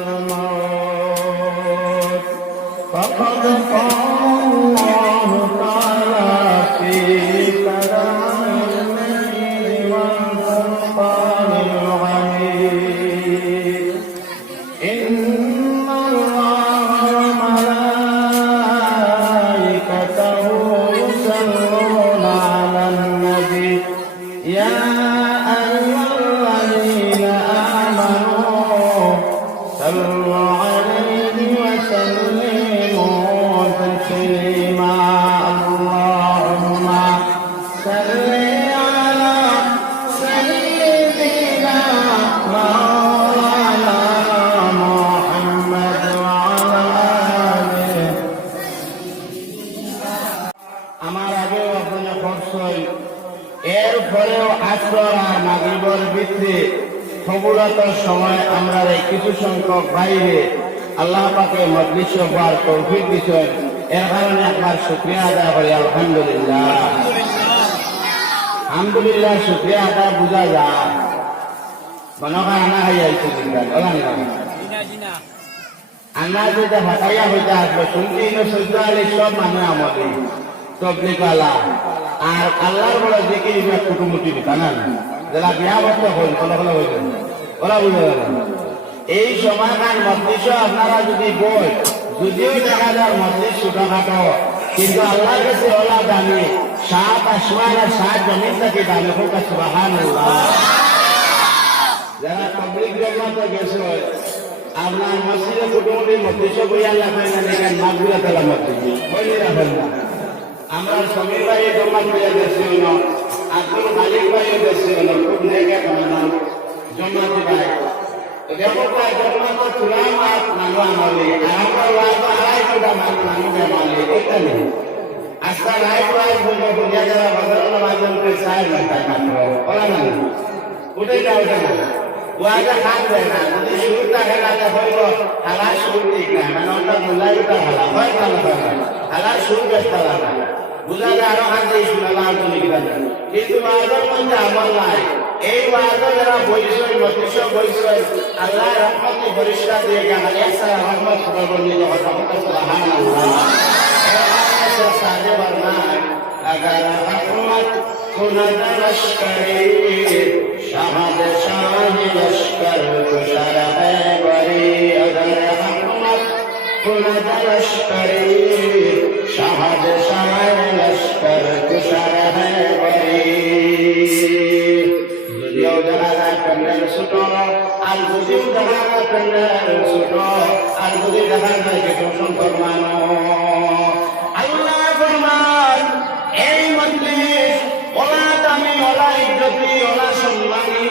الموت فقد قال الله تعالى في كلام المجيد والفرقان الحميد إن الله وملائكته يصلون على النبي يا أيها الذين آمنوا صلوا عليه وسلموا تسليما اللهم صل على سيدنا مولانا محمد وعلى آله আমার আগেও আপনারা করছই এরপরেও আসর আর মাগরিবের ভিতরে কবুলাতের সময় আমরা এই কিছু সংখ্যক বাইরে আল্লাহ পাকে মজলিস হওয়ার তৌফিক দিয়েছেন এর কারণে একবার শুকরিয়া আদায় করি আলহামদুলিল্লাহ আলহামদুলিল্লাহ শুকরিয়া আদায় বোঝা যায় মনকা আনা হয়ে যাইছে আনা যেটা ভাটাইয়া হইতে আসবে শুনছি সৈদ্য আলী সব মানুষ আমাদের তবলিগ আলা আর আল্লাহর বড় দেখি কুটুমুটি না যারা বিয়া বর্ত হল কোনো কোনো হইল ওরা বুঝে গেল এই সমাধান মজলিস আপনারা যদি বই যদিও দেখা যায় মজলিস ছোটখাটো কিন্তু আল্লাহর কাছে ওলা দামি সাত আসমান আর সাত জমিন থেকে দামি হোক সুবহানাল্লাহ যারা তবলিগ জগতে গেছে আপনার মসজিদে কুটুমুটি মজলিস বইয়া লাগবেন না দেখেন মাগরিবা তেলা মসজিদ বইলে রাখেন না আমরা সমীর ভাই জমা করে দেশে হলো আব্দুল মালিক ভাই দেশে হলো খুব নেকে বানানো জমা দিবাই দেখো তাই জমা তো চুলা মাছ নানো আমলে আমরা ওয়াজ আড়াই কোটা মাছ নানো বেমালে এটা নেই আজকা লাই প্রায় বলে বুঝা যারা বাজারের মাধ্যমে চাই লাগা মাত্র ওরা না উঠে যাও না ওয়াজা খান দেয় না যদি শুরুটা খেলাতে হইল হালা শুরু ঠিক না মানে ওটা মুলাইটা হালা হয় হালা শুরু ব্যস্ত লাগা বুঝা যায় আরো হাত দিয়ে শুনালাম তুমি কিনা কিন্তু ওয়াজের মধ্যে আমল নাই এই ওয়াজে যারা বইছেন মজলিস বইছেন আল্লাহ রহমতে ফেরেশতা দিয়ে গেল একসা রহমত প্রবর্তিত কথা সুবহানাল্লাহ এর সাথে বরনায় अगर रहमत कुनद लश्करी शाहद शाह लश्कर कुशर है बरी अगर रहमत कुनद लश्करी शाहद शाह लश्कर कुशर है बरी जुदियो जहादा कन्नर सुनो al जुदियो जहादा कन्नर सुनो al जुदियो जहादा के दोषों फरमानो अल्लाह फरमान এই মজলিস ওলা দামি ওলা ইজ্জতি ওলা সম্মানী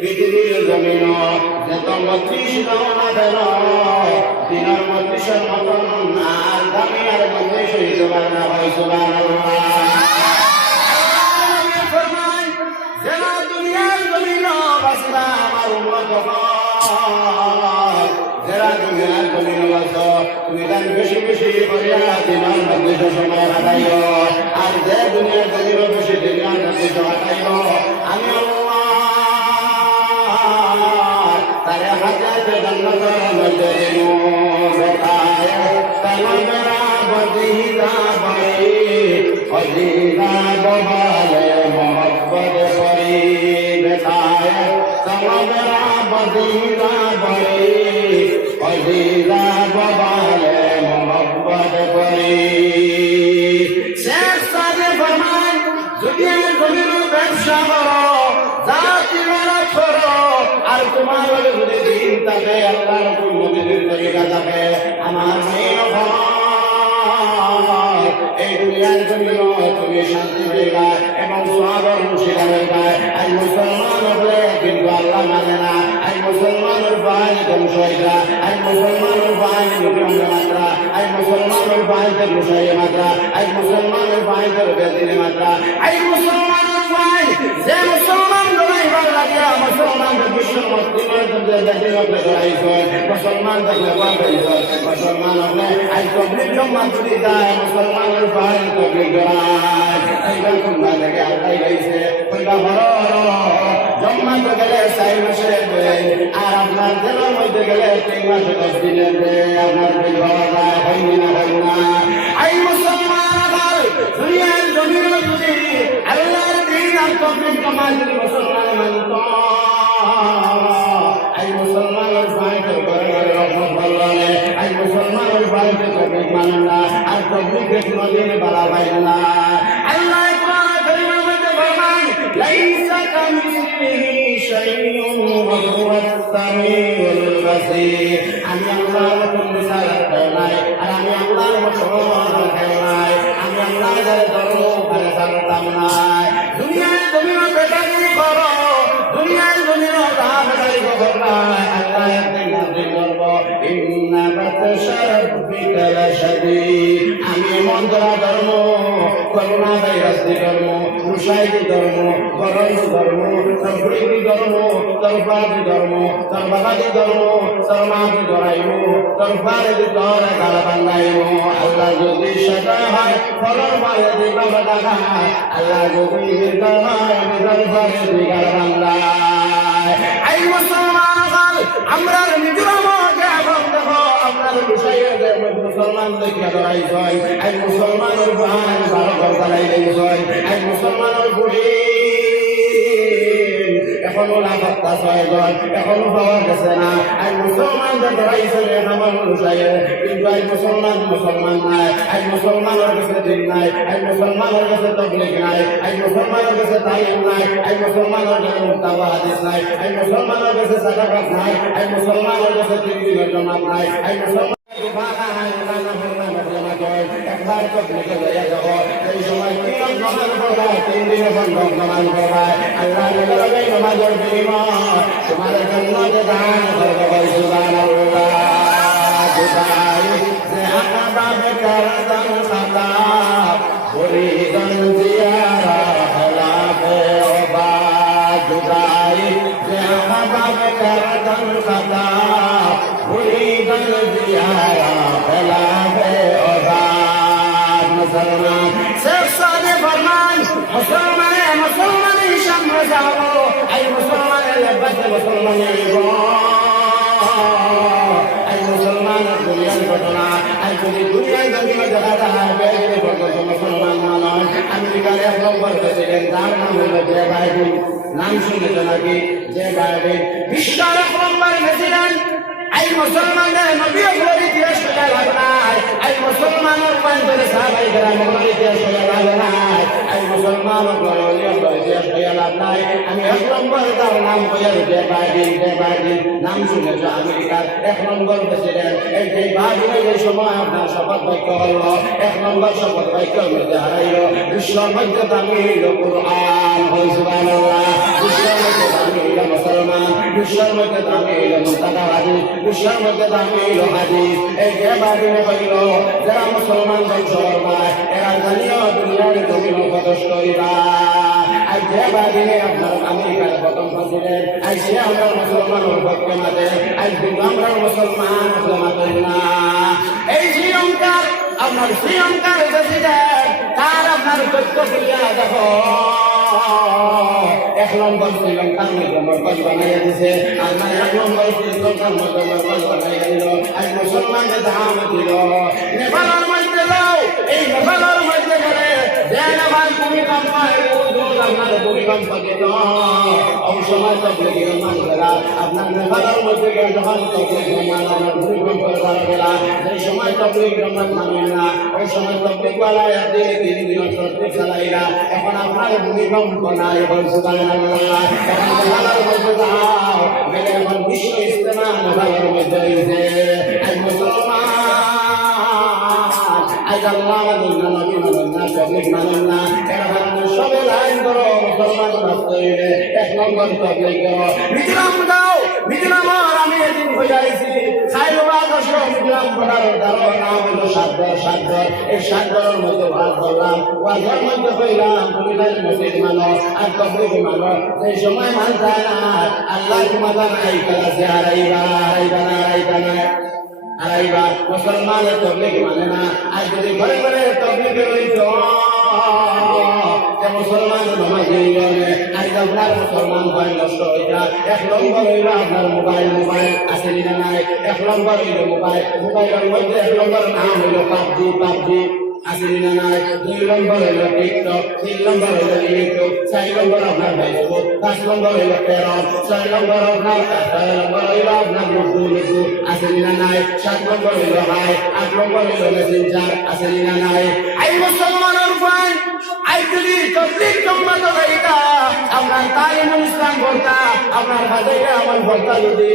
পৃথিবীর জমিন যত মজলিস দাও না কেন দিনের মজলিসের মতন আর দামি আর মজলিস হইতে পারে না হয় সুবহানাল্লাহ ফরমায় যারা দুনিয়ার জমিন বাসরা আমার উম্মত যারা দুনিয়ার জমিন বাসো তুমি তার বেশি বেশি করিয়া দিনের মজলিস সময় কাটাইও আর যে দুনিয়ার জমিন বেশি দিনের মজলিস কাটাইও আমি আল্লাহ তারে হাজার জান্নাতের মধ্যে দিনু বেকায় তালবেরা বদিদা বাই অজিদা ববালে মোহব্বত করি বেকায় তালবেরা বদিদা বাই অজিদা ববালে মোহব্বত করি শেখ সাদে ফরমান দুনিয়ার জমিন ব্যবসা করো জাতি মেরাজ করো আর তোমার যদি দিন থাকে আল্লাহর কোন নবীর তরিকা থাকে আমার মেয়ে এই দুনিয়ার জমিন তুমি শান্তি পেবা এবং সাগর মুশিকারের গায় আজ মুসলমান হলে কিন্তু আল্লাহ মানে না আজ মুসলমানের বাহিনী ধ্বংস হয়ে যায় আজ মুসলমানের বাহিনী লুটে মাত্রা আজ মুসলমানের বাহিনীতে ঘুষাইয়ে মাত্রা আজ মুসলমানের বাহিনীতে বেদিনে মাত্রা আজ মুসলমানের বাহিনী যে মুসলমান দৌড়াইবার লাগে মুসলমান বিশ্ব মুসলমান মুসলমান হলে আই তবলিগ জমান যদি যায় মুসলমানের পাহাড় তবলিগ জড়ায় এইবার কোনটা থেকে আল্লাহ গাইছে কোনটা বড় জম্মাতে গেলে 4 মাসে আর আপনার জেলার মধ্যে গেলে 3 মাসে 10 দিনের আপনার বিল পাওয়া যায় হয়নি না আই মুসলমান দুনিয়ার জমিন যদি আল্লাহর দিন আর তবলিগ জমান যদি মুসলমান মানত আই মুসলমানের ফায়দা করে রহমত বললে আই মুসলমানের ফায়দা তবলিগ মানে না আর তবলিগের কোনদিন বাড়া পায় না আল্লাহ কোরআন কারীমের মধ্যে ফরমান লাইসা কামিসলিহি শাইউন ওয়া হুয়াস সামিউল বাসীর আমি আল্লাহর কোন মিসাল নাই আর আমি আল্লাহর মতো নাই আমি আল্লাহর দরবারে জানতাম না দুনিয়ার জমিন বেটাগিরি করো দুনিয়ার জমিন দাবদারি করো আল্লাহ একদিন নাজিল করব ইন্না বাতশা রাব্বিকা লাশাদীদ আমি মন্ত্রা ধর্ম করুণা ভাইরাস ধর্ম মুশাহিদি ধর্ম গরম ধর্ম তরফিকি ধর্ম তরফাদি ধর্ম তরবাদি ধর্ম সরমাদি ধরাইব তরফারে তোর গাল বান্ধাইব আল্লাহ যদি সাদা হয় ফলর বারে দিবা বাধা আল্লাহ যদি বিদা হয় বিদার বারে দিবা বান্ধায় আই মুসলমান গাল আমরা নিজরামকে আবম দেখো আমরা মুশাহিদি মুসলমান দেখিয়া ধরাইছ আই মুসলমানের ভাই বারবার চালাইছ আই মুসলমানের বুড়ি এখনো লাফাত্তা 6 জন এখনো পাওয়া গেছে না আই মুসলমানদের ধরাইছে আমার মুশাহিদ কিন্তু আই মুসলমান নাই আই মুসলমানের কাছে দিন নাই আই মুসলমানের কাছে তবলিগ নাই আই মুসলমানের কাছে তালিম নাই আই মুসলমানের কাছে মুতাওয়া হাদিস নাই আই মুসলমানের কাছে সাদাকাত নাই আই মুসলমানের কাছে তিন দিনের জামাত নাই আই মুসলমান একবার তবলিগে যাইয়া যাব এই সময় কিরম নামাজ পড়বা 3 দিনে বন্ধক নামাজ পড়বা আল্লাহ নবী নামাজের বিনিময় তোমার জান্নাতে দান করবে সুবহানাল্লাহ জুদাই যে আকাবাব করতন খাতা মুরিদান জিয়ারা খলাফে ওবা জুদাই যে আকাবাব করতন খাতা মুরিদান জিয়ারা খলাফে ওবা মুসলমান শেখ সাদে ফরমান মুসলমানের সামনে যাবো আই মুসলমানের লেবাসে মুসলমানের আই মুসলমানের দুনিয়ার ঘটনা আই যদি দুনিয়ার জমিনে দেখা যায় বেগিনে পর্যন্ত মুসলমান মানুষ আমেরিকার 1 নম্বর প্রেসিডেন্ট তার নাম হলো জে বাইডেন নাম শুনেছে নাকি জে বাইডেন বিশ্বের 1 নম্বর প্রেসিডেন্ট আই মুসলমানের নবী বলে ইতিহাস করে লাভ নাই আই মুসলমানের পাঁচজনে সাহাবায়ে কেরাম বলে ইতিহাস করে লাভ নাই আই মুসলমানের বলে ইতিহাস করে লাভ নাই আমি 1 নম্বর তার নাম কইয়া জে বাইডেন নাম শুনেছো আমেরিকার 1 নম্বর প্রেসিডেন্ট এই যে বাইডেনের এই সময় আপনার শপথ বাক্য হলো 1 নম্বর শপথ বাক্যের মধ্যে হারাইলো বিশ্বের মধ্যে দামি হলো কুরআন সুবহানাল্লাহ বিশ্বের মধ্যে দামি হলো মুসলমান বিশ্বের মধ্যে দামি হলো মুস্তাফা হাদিস বিশ্বের মধ্যে দামি হলো হাদিস এই যে বাইডেনে কইল যারা মুসলমান ধ্বংস করবা এরা জানিও দুনিয়ার জমিন প্রদর্শ করিবা আই যে বাইডেনে আপনার আমেরিকার প্রথম প্রেসিডেন্ট আই সে আমরা মুসলমানের পক্ষে মাতে আই আমরা মুসলমান মাতে না এই শ্রীলঙ্কার আপনার শ্রীলঙ্কার প্রেসিডেন্ট তার আপনার তথ্য করিয়া দেখো 1 নম্বর শ্রীলঙ্কার মধ্যে মরকজ বানাইয়া দিছে আপনার 1 নম্বর শ্রীলঙ্কার মধ্যে মরকজ বানাইয়া দিল আই মুসলমানদের দাম দিল নেপালের মধ্যে যাও এই নেপালের মধ্যে গেলে যে নেপাল ভূমিকম্প আপনার ভূমিকম্প দিল ওই সময় তবলিগের মানুষেরা আপনার নেপালের মধ্যে গেলে যখন তবলিগের মানুষ ভূমিকম্প গেলা সেই সময় তবলিগের মানুষ মানে না ওই সময় তবলিগওয়ালা একদিন 3 দিন তবলিগ চালাইলা এখন আপনার ভূমিকম্প নাই সুবহানাল্লাহ এখন নেপালের মধ্যে যাও গেলে এখন বিশ্ব ইজতেমা নেপালের মধ্যে হইছে আই মুসলমান আই আল্লাহ নবী মানেন না তবলিগ মানেন না এরা সবে লাইন করো মুসলমান রাস্তা হইলে 1 নম্বর তবলিগ করো। মিজোরাম যাও, মিজোরামর আমি এদিন হয়ে আইছি খাইলবা দশ মিজোরাম পড়ার নাম হলো সাতগর। এই সাতগরের মধ্যে ভাগ করলাম, ওয়াজের মধ্যে কইলাম তুমি তাহলে মসজিদ মানো আর তবলিগ মানো। সেই সময় মানতা না, আল্লাহ তোমাদের আইকাছে হারাইবা মুসলমানের তবলিগ মানে না। আর যদি ঘরে ঘরে তবলিগ রইত মুসলমান নামাজি আজ আপনার মুসলমান ভাই নষ্ট হয়ে যায়। 1 নম্বর হইল আপনার মোবাইল আছে না নাই। 1 নম্বর হইল মোবাইলের মধ্যে 1 নম্বর নাম হইল পাবজি আছে না নাই। 2 নম্বর হইল টিকটক, 3 নম্বর হইল ইউটিউব, 4 নম্বর আপনার ফেসবুক, 5 নম্বর হইল ক্যারম, 6 নম্বর হইল আপনার লুডু আছে না নাই। 7 নম্বর হইল হাই, 8 নম্বর হইল মেসেঞ্জার আছে না নাই। আই মুসলমানের ভাই আই যদি তবলিগ জমাত হইতা আপনার তালিমুল ইসলাম বলতা, আপনার হাজাইরা আমার বলতা, যদি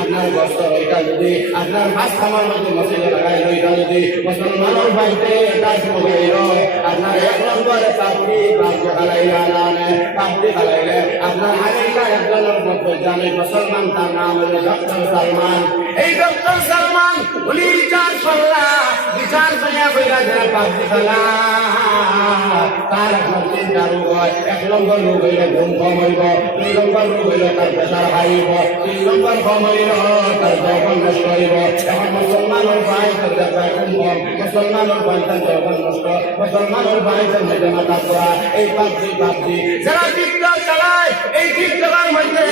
আপনার বস্ত্র হইতা, যদি আপনার ভাত খামার মধ্যে মসজিদে লাগাই লইতা, যদি মুসলমানের ভাইতে কাজ মগাইল আপনার 1 নম্বরে পাপড়ি খালাইলে আপনার হাজাইরা একজনের মধ্যে জানে মুসলমান, তার নাম হলো ডক্টর সালমান। এই ডক্টর সালমান উনি বিচার কইরা যারা পাপড়ি খালা তার আপনার 3টা রোগ হয়। 1 নম্বর রোগ হইল ঘুম কম হইব, 2 নম্বর রোগ হইল তার প্রেসার হাই হইব, 3 নম্বর কম হইল তার যৌবন নষ্ট হইব। এখন মুসলমানের ভাই তার ঘুম কম, মুসলমানের ভাই তার যৌবন নষ্ট, মুসলমানের ভাই তার মেঘে মাথা করা। এই পাবজি যারা টিকটক চালায়, এই টিকটকের মধ্যে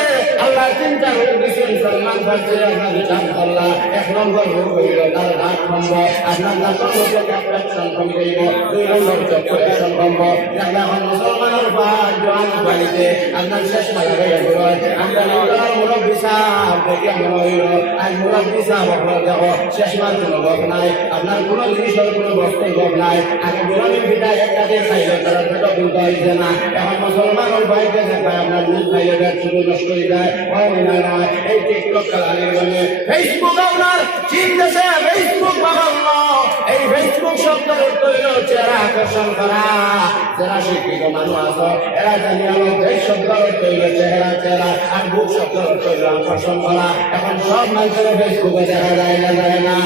আল্লাহ 3টা রোগ দিয়েছেন। সলমান ভাইকে আপনার বিচার করলা। 1 নম্বর রোগ হইল তার দাঁত কমব, আপনার দাঁতের মধ্যে ক্যাপসন কমে যাইব, 2 নম্বর চক্ষু অ্যাকশন কমব। এখন মুসলমানের ভাই জোয়ান বাড়িতে আপনার শেষ মালা হয়ে গেল। আমরা নিজের মুরব্বী সাহেব দেখে মনে হইল আজ মুরব্বী সাহেব আপনার দেখো শেষ মার কোনো লোক নাই, আপনার কোনো জিনিসের কোনো বস্তুর লোক নাই। আগে বিরোধীর পিতা একটা দিয়ে খাইল, তারা পেট বুঝতে হয়েছে না। এখন মুসলমানের ভাইকে দেখায় আপনার দুধ খাইলে পেট শুধু নষ্ট হয়ে যায়। না এই টিকটক চালানোর জন্য ফেসবুক আপনার চীন দেশে ফেসবুক বানাল। এই ফেসবুক শব্দের অর্থ হইল চেহারা আকর্ষণ করা। যারা শিক্ষিত মানুষ আছে এরা জানিয়ে এই শব্দের অর্থ হইল চেহারা, আর বুক শব্দের অর্থ হইল আকর্ষণ করা। এখন সব মানুষের ফেসবুকে দেখা যায় না।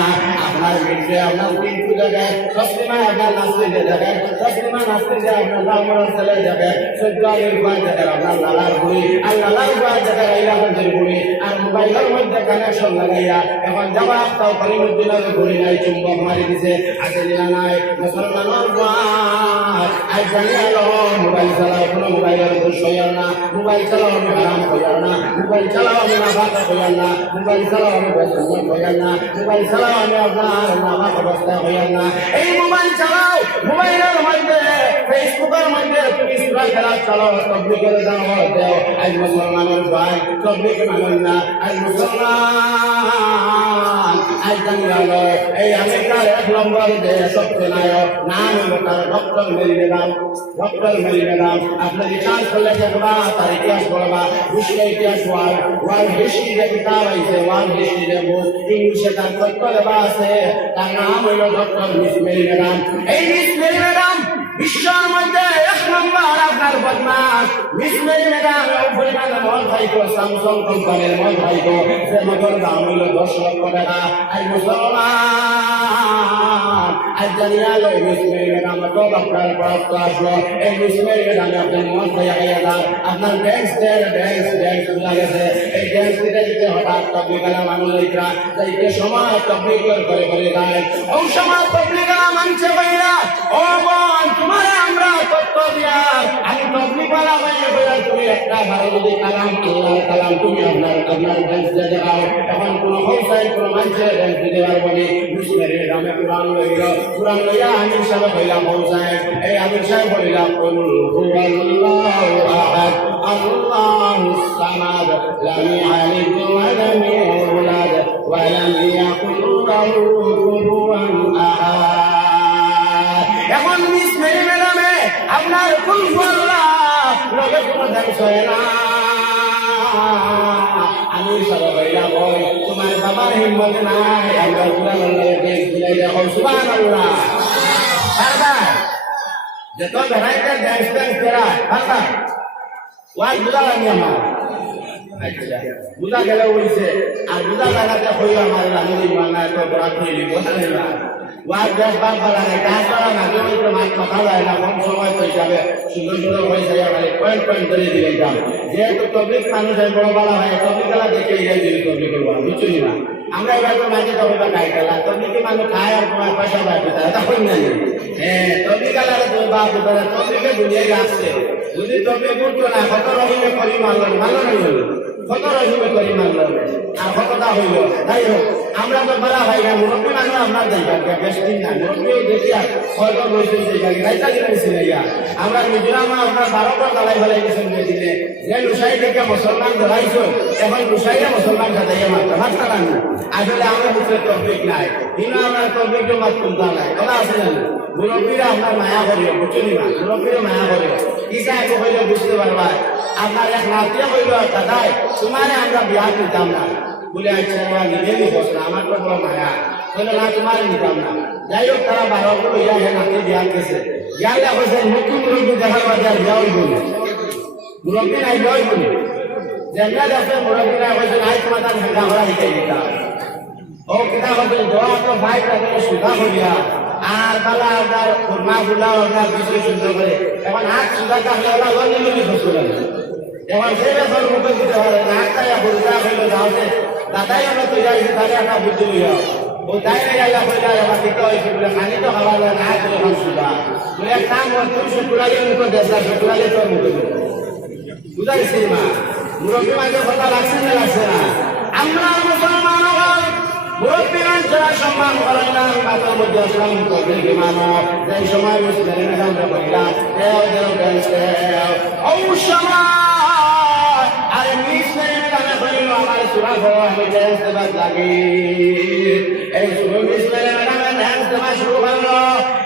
আপনার ভিড়ে আপনার কিন্তু দেখেন, তসলিমায় আপনার নাস্তিকে দেখেন, তসলিমা নাস্তিকে আপনার ব্রাহ্মণের ছেলে দেখেন, সৈদ্য আলীর ভাই দেখেন আপনার লালার বুড়ি, আর লালার ভাই দেখেন এইলাগঞ্জের বুড়ি। আর মোবাইলের মধ্যে কানেকশন লাগাইয়া এখন জবাব তাও কলিমুদ্দিনের ঘুরি নাই, চুম্বক মারি দিছে আছে দিলা নাই। মুসলমানের ভাই আজ জানিয়ে আলো মোবাইল চালাও, কোনো মোবাইলের দোষ হইয়ার না, মোবাইল চালাও আমি হারাম হইয়ার না, মোবাইল চালাও আমি নাফাক হইয়ার না, মোবাইল চালাও আমি বেসম্মান হইয়ার না, মোবাইল চালাও আমি আপনার নাফাক অবস্থা হইয়ার না। এই মোবাইল চালাও, মোবাইলের মধ্যে ফেসবুকের মধ্যে তুমি সূরা খেলাফ চালাও, তবলিগের দাওয়াত দাও। আজ মুসলমানের ভাই তবলিগ মানুন না, আজ মুসলমান আজ জানিয়ে আলো এই আমেরিকার 1 নম্বর দেশ শক্তিনায়ক নাম হলো তার ডক্টর মেরিনাম। আপনার ইতিহাস করলে দেখবা, তার ইতিহাস বলবা, বিশ্ব ইতিহাস ওয়ার্ল্ড হিস্ট্রি যে কিতাব আছে, ওয়ার্ল্ড হিস্ট্রি যে বুক ইংলিশে তার তথ্য দেওয়া আছে। তার নাম হইল ডক্টর মিস মেরিনাম। এই মিস মেরিনাম বিশ্বের মধ্যে 1 নম্বর আপনার বদমাস। মিস মেরিনাম পরিমাণে মদ খাইতো, স্যামসাং কোম্পানির মদ খাইতো, যে মদের দাম হইল 10 লক্ষ টাকা। আজ মুসলমান আজ জানিয়ে আলো মিস মেরিনাম তো আপনার প্রাপ্ত আসলো। এই মিস মেরিনামে আপনি মদ খাইয়া যান, আপনার ড্যান্স গুলা গেছে। এই ড্যান্স দিতে হঠাৎ তবলিগালা মানুষ যাইতে সময় তবলিগের করে যায়। ওই সময় তবলিগালা মানছে ভাইরা, ও বোন তোমার আমরা তত্ত্ব দিয়া আমি তবলিগওয়ালা ভাইয়া বলে তুমি একটা ভালো যদি কালাম আল্লাহর কালাম তুমি আপনার ড্যান্স দিয়ে দেখাও। এখন কোন হোসাইন কোন মানুষের ড্যান্স দিতে পারবো নি। মুসলিমের নামে কোরআন লইয়া আমির সাহেব হইলাম হোসাইন। এই আমির সাহেব হইলাম কুল হুয়াল্লাহু আহাদ আল্লাহুস সামাদ লাম ইয়ালিদ ওয়া লাম ইউলাদ ওয়া লাম ইয়াকুল লাহু কুফুওয়ান আহাদ। এখন মিস মেরিনামে আপনার কুল হুয়াল্লাহ লগে কোনো ড্যান্স হয় না। আমি সাহেব হইলাম ওই তোমার বাবার হিম্মত নাই, আমরা কোরআন লইয়া দিলাই দেখো সুবহানাল্লাহ। বারবার যত ভ্যারাইটির ড্যান্স করা বারবার ওয়াজ বুঝা লাগে আমার আচ্ছা বুঝা গেলে হইছে আর বুঝা লাগাতে হইল আমার আমি মানে তো বড় হইলি কথা না ওয়াজ বেশ বাবা লাগে কাজ করা না কেউ তো মাছ কথা যায় না কম সময় তো যাবে সুন্দর সুন্দর হয়েছে মানে পয়েন্ট পয়েন্ট করে দিলে যাম যেহেতু তবলিক মানুষের বড় বলা হয় তবলিকলা দেখে এই দিন তবলিক করবো বুঝছি না আমরা এবার তো মাঝে তবলিকা খাই খেলা তবলিকে মানুষ খায় আর তোমার পয়সা পায় তারা তখন না হ্যাঁ তবলিকালারে তুমি বাপ তারা তবলিকে বুঝিয়ে আসছে যদি তবলিক করতো না কত রহিমে করি মানল ভালো নই হলো কত রহিমে করি মানল আর কতটা হইল তাই হোক আমরা তো বলা ভাই না মুরব্বী মানুষ আপনার দেখবেন বেশ দিন না মুরব্বীও দেখি আর ছয়টা রয়েছে সেই জায়গায় রাইতা দিয়েছিল ইয়া আমরা মিজোরামে আপনার 12টা দালাই ফেলাই গেছেন দিলে যে লুসাই থেকে মুসলমান ধরাইছো এখন লুসাইয়া মুসলমান সাজাইয়া মাত্র মাত্রা না আসলে আমরা ভিতরে তৌফিক নাই কিন্তু আমরা তৌফিকও মাত তুলতা নাই কথা আছে না মুরব্বীরা আপনার মায়া করিও বুঝলি না মুরব্বীরা মায়া করিও ইসা একটু হইলে বুঝতে পারবা আপনার এক নাতিয়ে হইল দাদাই তোমারে আমরা বিয়া দিতাম না বলে আচ্ছা নিজেরই হোক না আমার তো বড় মায়া বলে না তোমার নিতাম না যাই হোক তারা 12 লইয়া হে নাতি বিয়া গেছে বিয়ালে হয়েছে নতুন মুরব্বী দেখার বাজার বিয়াই বলি মুরব্বী নাই বিয়াই বলি যেমন দেখে মুরব্বীরা হয়েছে নাই তোমার তার ভেঙা ভরা হিটাই দিতাম ও কিনা হচ্ছে দোয়া তো ভাই তাদের সুধা করিয়া আর বালা আপনার খুরমা গুলা আপনার বিষয় সুন্দর করে এখন হাত সুধা কাটলে ওরা লন্ডি লন্ডি ফসল এখন সেই ব্যাপার মুখে দিতে পারে না হাতটা বুঝা হইল যাওয়াতে দাদাই আমরা তৈরি হয়েছে তাহলে একটা বুদ্ধি লইয়া ও তাই যাইয়া হইলা আমার দিতে হয়েছে বলে খালি তো খাওয়া যায় না হাত এখন সুধা বলে এক কাম কর তুই শুকুরালে মুখে দেশ শুকুরালে তোর মুখে বুঝাইছি মা মুরব্বী মাঝে কথা লাগছে না লাগছে না আমরা মুসলমান মুরব্বীরান যারা সম্মান করেন না মাথার মধ্যে আসলাম তবলিগ মানব সেই সময় মুসলিম আমরা বললাম দেও দেও দেও ও সময় আরে মিসলিম কানে কইলো আমার সূরা পড়ো আমি ড্যান্স দেবার লাগি এই সূরা মিসলিম নামে ড্যান্স দেওয়া শুরু করলো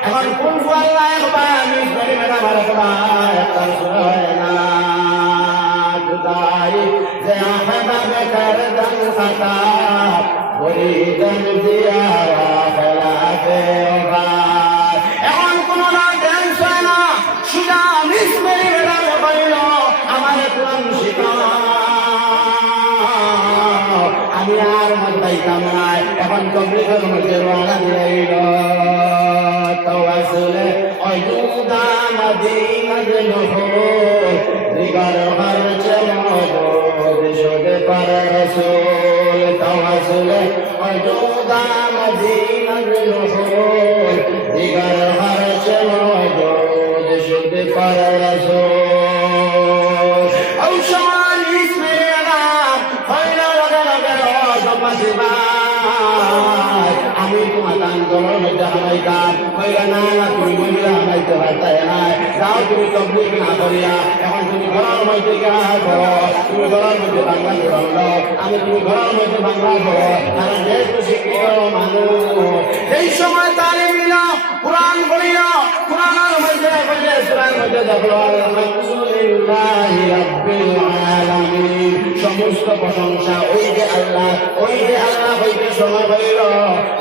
এখন কোন আল্লাহ একবার মিসলিম নামে একবার একটা সূরা হয় না খুদাই যে আহবাবে করদান খাতা বলিদান দিয়ারা খেলাতে এখন কোন ড্যান্স হয় না সুদা মিসমেরি বেড়াবে পাইল আমার কোরআন শিখা আমি আর মতাইতাম না এখন তবলিগের মধ্যে রওনা দিল তো আসলে অজুদা মদিনাতে নহর দিগার হর চমো দেশে পার রাসূল তাওয়াসুলে অজুদা মদিনাতে নহর দিগার হর চমো দেশে পার রাসূল ও শানি মেরা হইলা লাগা লাগা জমাদিবা আমি তোমার আন্দোলন মধ্যে হারাইতাম হইলা না না তুমি মহিলা হারাইতে পারতাই না তাও তুমি তবলিগ না করিয়া এখন তুমি ঘরের মধ্যে করো তুমি ঘরের মধ্যে বাংলা করো আমি তুমি ঘরের মধ্যে বাংলা করো তারা যেহেতু শিক্ষিত মানুষ এই সময় তারে মিলা কোরআন পড়িয়া কোরআনের মধ্যে সুরার মধ্যে দেখলো আলহামদুলিল্লাহি রাব্বিল আলামিন সমস্ত প্রশংসা ওই যে আল্লাহ হইতে সময় হইল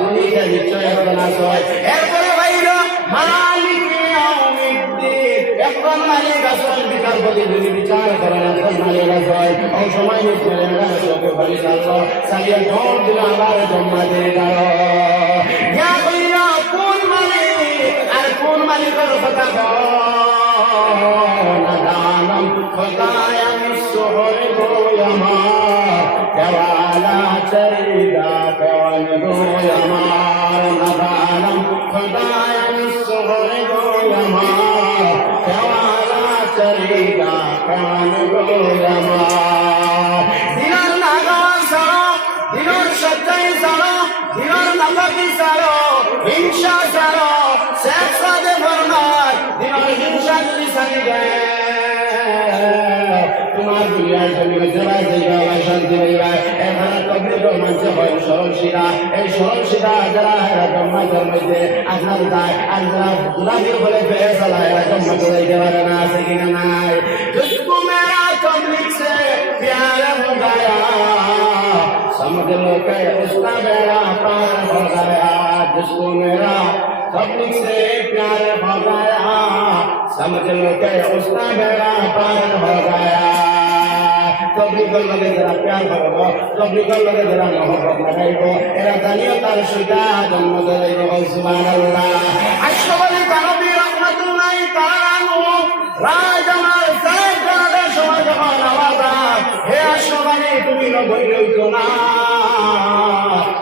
উনি যে নিশ্চয় ঘটনা হয় এরপরে হইল মালিক ইয়াউমিদ্দিন একজন মালিক আসল বিচারপতি যদি বিচার করেন একজন মালিক আসল ওই সময় নিশ্চয় চোখে বলি চাললো সালিয়া ঢোল দিল আবার জমা দিয়ে গেল ইয়া হইল কোন মালিক আর কোন মালিকের কথা নাদানম খোদায় মিসহর গোয়ামা কেওয়ালা চরিদা কেওয়ান গোয়ামার নাদানম খোদায় মিসহর গোয়ামা কেওয়ালা চরিদা কেওয়ান গোয়ামার দিনার নাগান সারা দিনার সত্যাই সারা দিনার নাগাতি সারা হিংসা সারা শেষাদে ফরমায় দিনার হিংসা যদি সারি দেয় তোমার দুনিয়ার জমিনে যারা যেভাবে শান্তি নেই এখানে তবলিগ মঞ্চে হয় সরল শিরা এই সরল শিরা যারা এরা জন্মাতের মধ্যে আপনার যায় আর যারা গুলামের বলে ফেসলা এরা জন্মাতে যাইতে পারে না আছে কিনা নাই जिसको मेरा तबलीग से प्यार हो गया समझ लो कि उसका बेड़ा पार हो गया जिसको मेरा पब्लिक से प्यार हो गया, समझ लो के उसका बेड़ा पार हो गया। पब्लिकर लगे जरा प्यार करबो, पब्लिकर लगे जरा मोहब्बत लगाइबो, एरा জানিও তার সুজা জন্ম দেব। সুবহানাল্লাহ। আশরাফ আলী থানভী রাহমাতুল্লাহি তাআলা আনহু রাজামাল সাহেব জানার সময় যখন আওয়াজ হয়, হে আশরাফ আলী তুমি নবী হইতো না,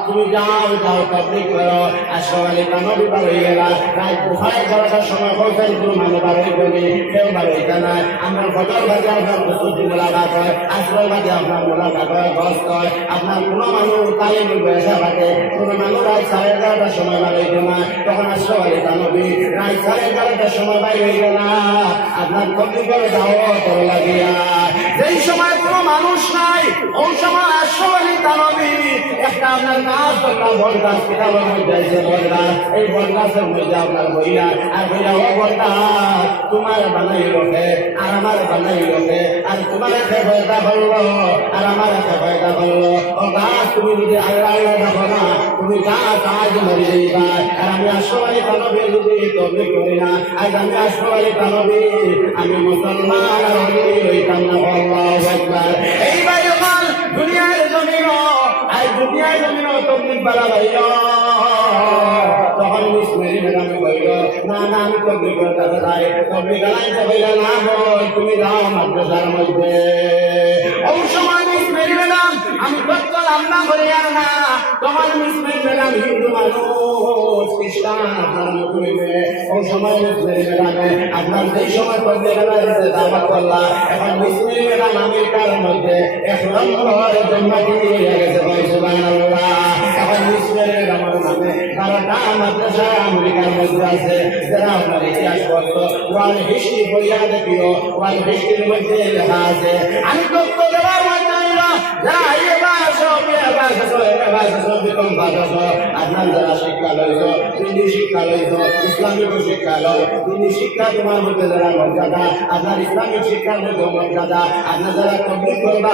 তুমি যাও যাও তবলিগ করো। আশরাফ আলী থানভী বার হয়ে গেল, রাত 12টার সময় বলছেন তুমি মানে বার হইতো নি, কেউ বার হইতা না। আমরা ফজর বাজে আপনার প্রস্তুতি মোলাকাত হয়, আসর বাজে আপনার মোলাকাত হয়, গস্ত হয়। আপনার কোনো মানুষ তালিম বয়সা বাজে, কোনো মানুষ রাত 11:30টার সময় বার হইতো না, তখন আশরাফ আলী থানভী রাত 11:30টার সময় বার হয়ে গেল আপনার তবলিগের দাওয়াত লাগিয়া। যেই সময় কোনো মানুষ নাই, ওই সময় আশরাফ আলী থানভী একটা আপনার গাছ একটা বট গাছ কিতাবের মধ্যে আছে, বট গাছ, এই বট গাছের মধ্যে আপনার বইয়া আর বইয়া ও বট গাছ তোমার বানাই লোকে আর আমার বানাই লোকে, আর তোমার ফয়দা বললো আর আমার ফয়দা বললো। ও গাছ তুমি যদি আল্লাহ দেখো না, তুমি গাছ আজ মরে যাইবা। আর আমি আশরাফ আলী থানভী যদি তবলিগ করি না, আজ আমি আশরাফ আলী থানভী আমি মুসলমান আর হইতাম না। আল্লাহু আকবার। এইবার যখন দুনিয়ার জমিন আর দুনিয়ার জমিন তবলিগ বালা ভাইল, তখন ইসমাইল ম্যাডামে বলল না না আমি তবলিগ করতে চাই। তবলিগ আলাইতে বলল না বল তুমি যাও মাদ্রাসার মধ্যে। ওই সময় ইসমাইল ম্যাডাম আমি কত রান্না করে আর না, তখন ইসমাইল ম্যাডাম হিন্দু মানুষ খ্রিস্টান আপনার মুসলিমে। ওই সময় ইসমাইল ম্যাডামে আপনার যেই সময় তবলিগ আলাইতে দাওয়াত করলা, এখন ইসমাইল ম্যাডাম আমেরিকার মধ্যে 1 নম্বর জন্মদিন হয়ে গেছে। সুবহানাল্লাহ। এখন ইসমাইল ম্যাডামের নামে 12টা মাদ্রাসা আমেরিকার মধ্যে আছে। যারা আপনার ইতিহাস পড়ত ওয়াল হিস্ট্রি বইয়া দেখিও, ওয়াল হিস্ট্রির মধ্যে লেখা আছে। আমি তথ্য দেওয়ার মধ্যে যারা আপনার যারা শিক্ষা লইছ, দিনী শিক্ষা লইছ, ইসলামিক শিক্ষা লয়, দিনী শিক্ষা তোমার মধ্যে যারা মর্যাদা, আপনার ইসলামিক শিক্ষার মধ্যে মর্যাদা, আপনার যারা তবলিগ করবা,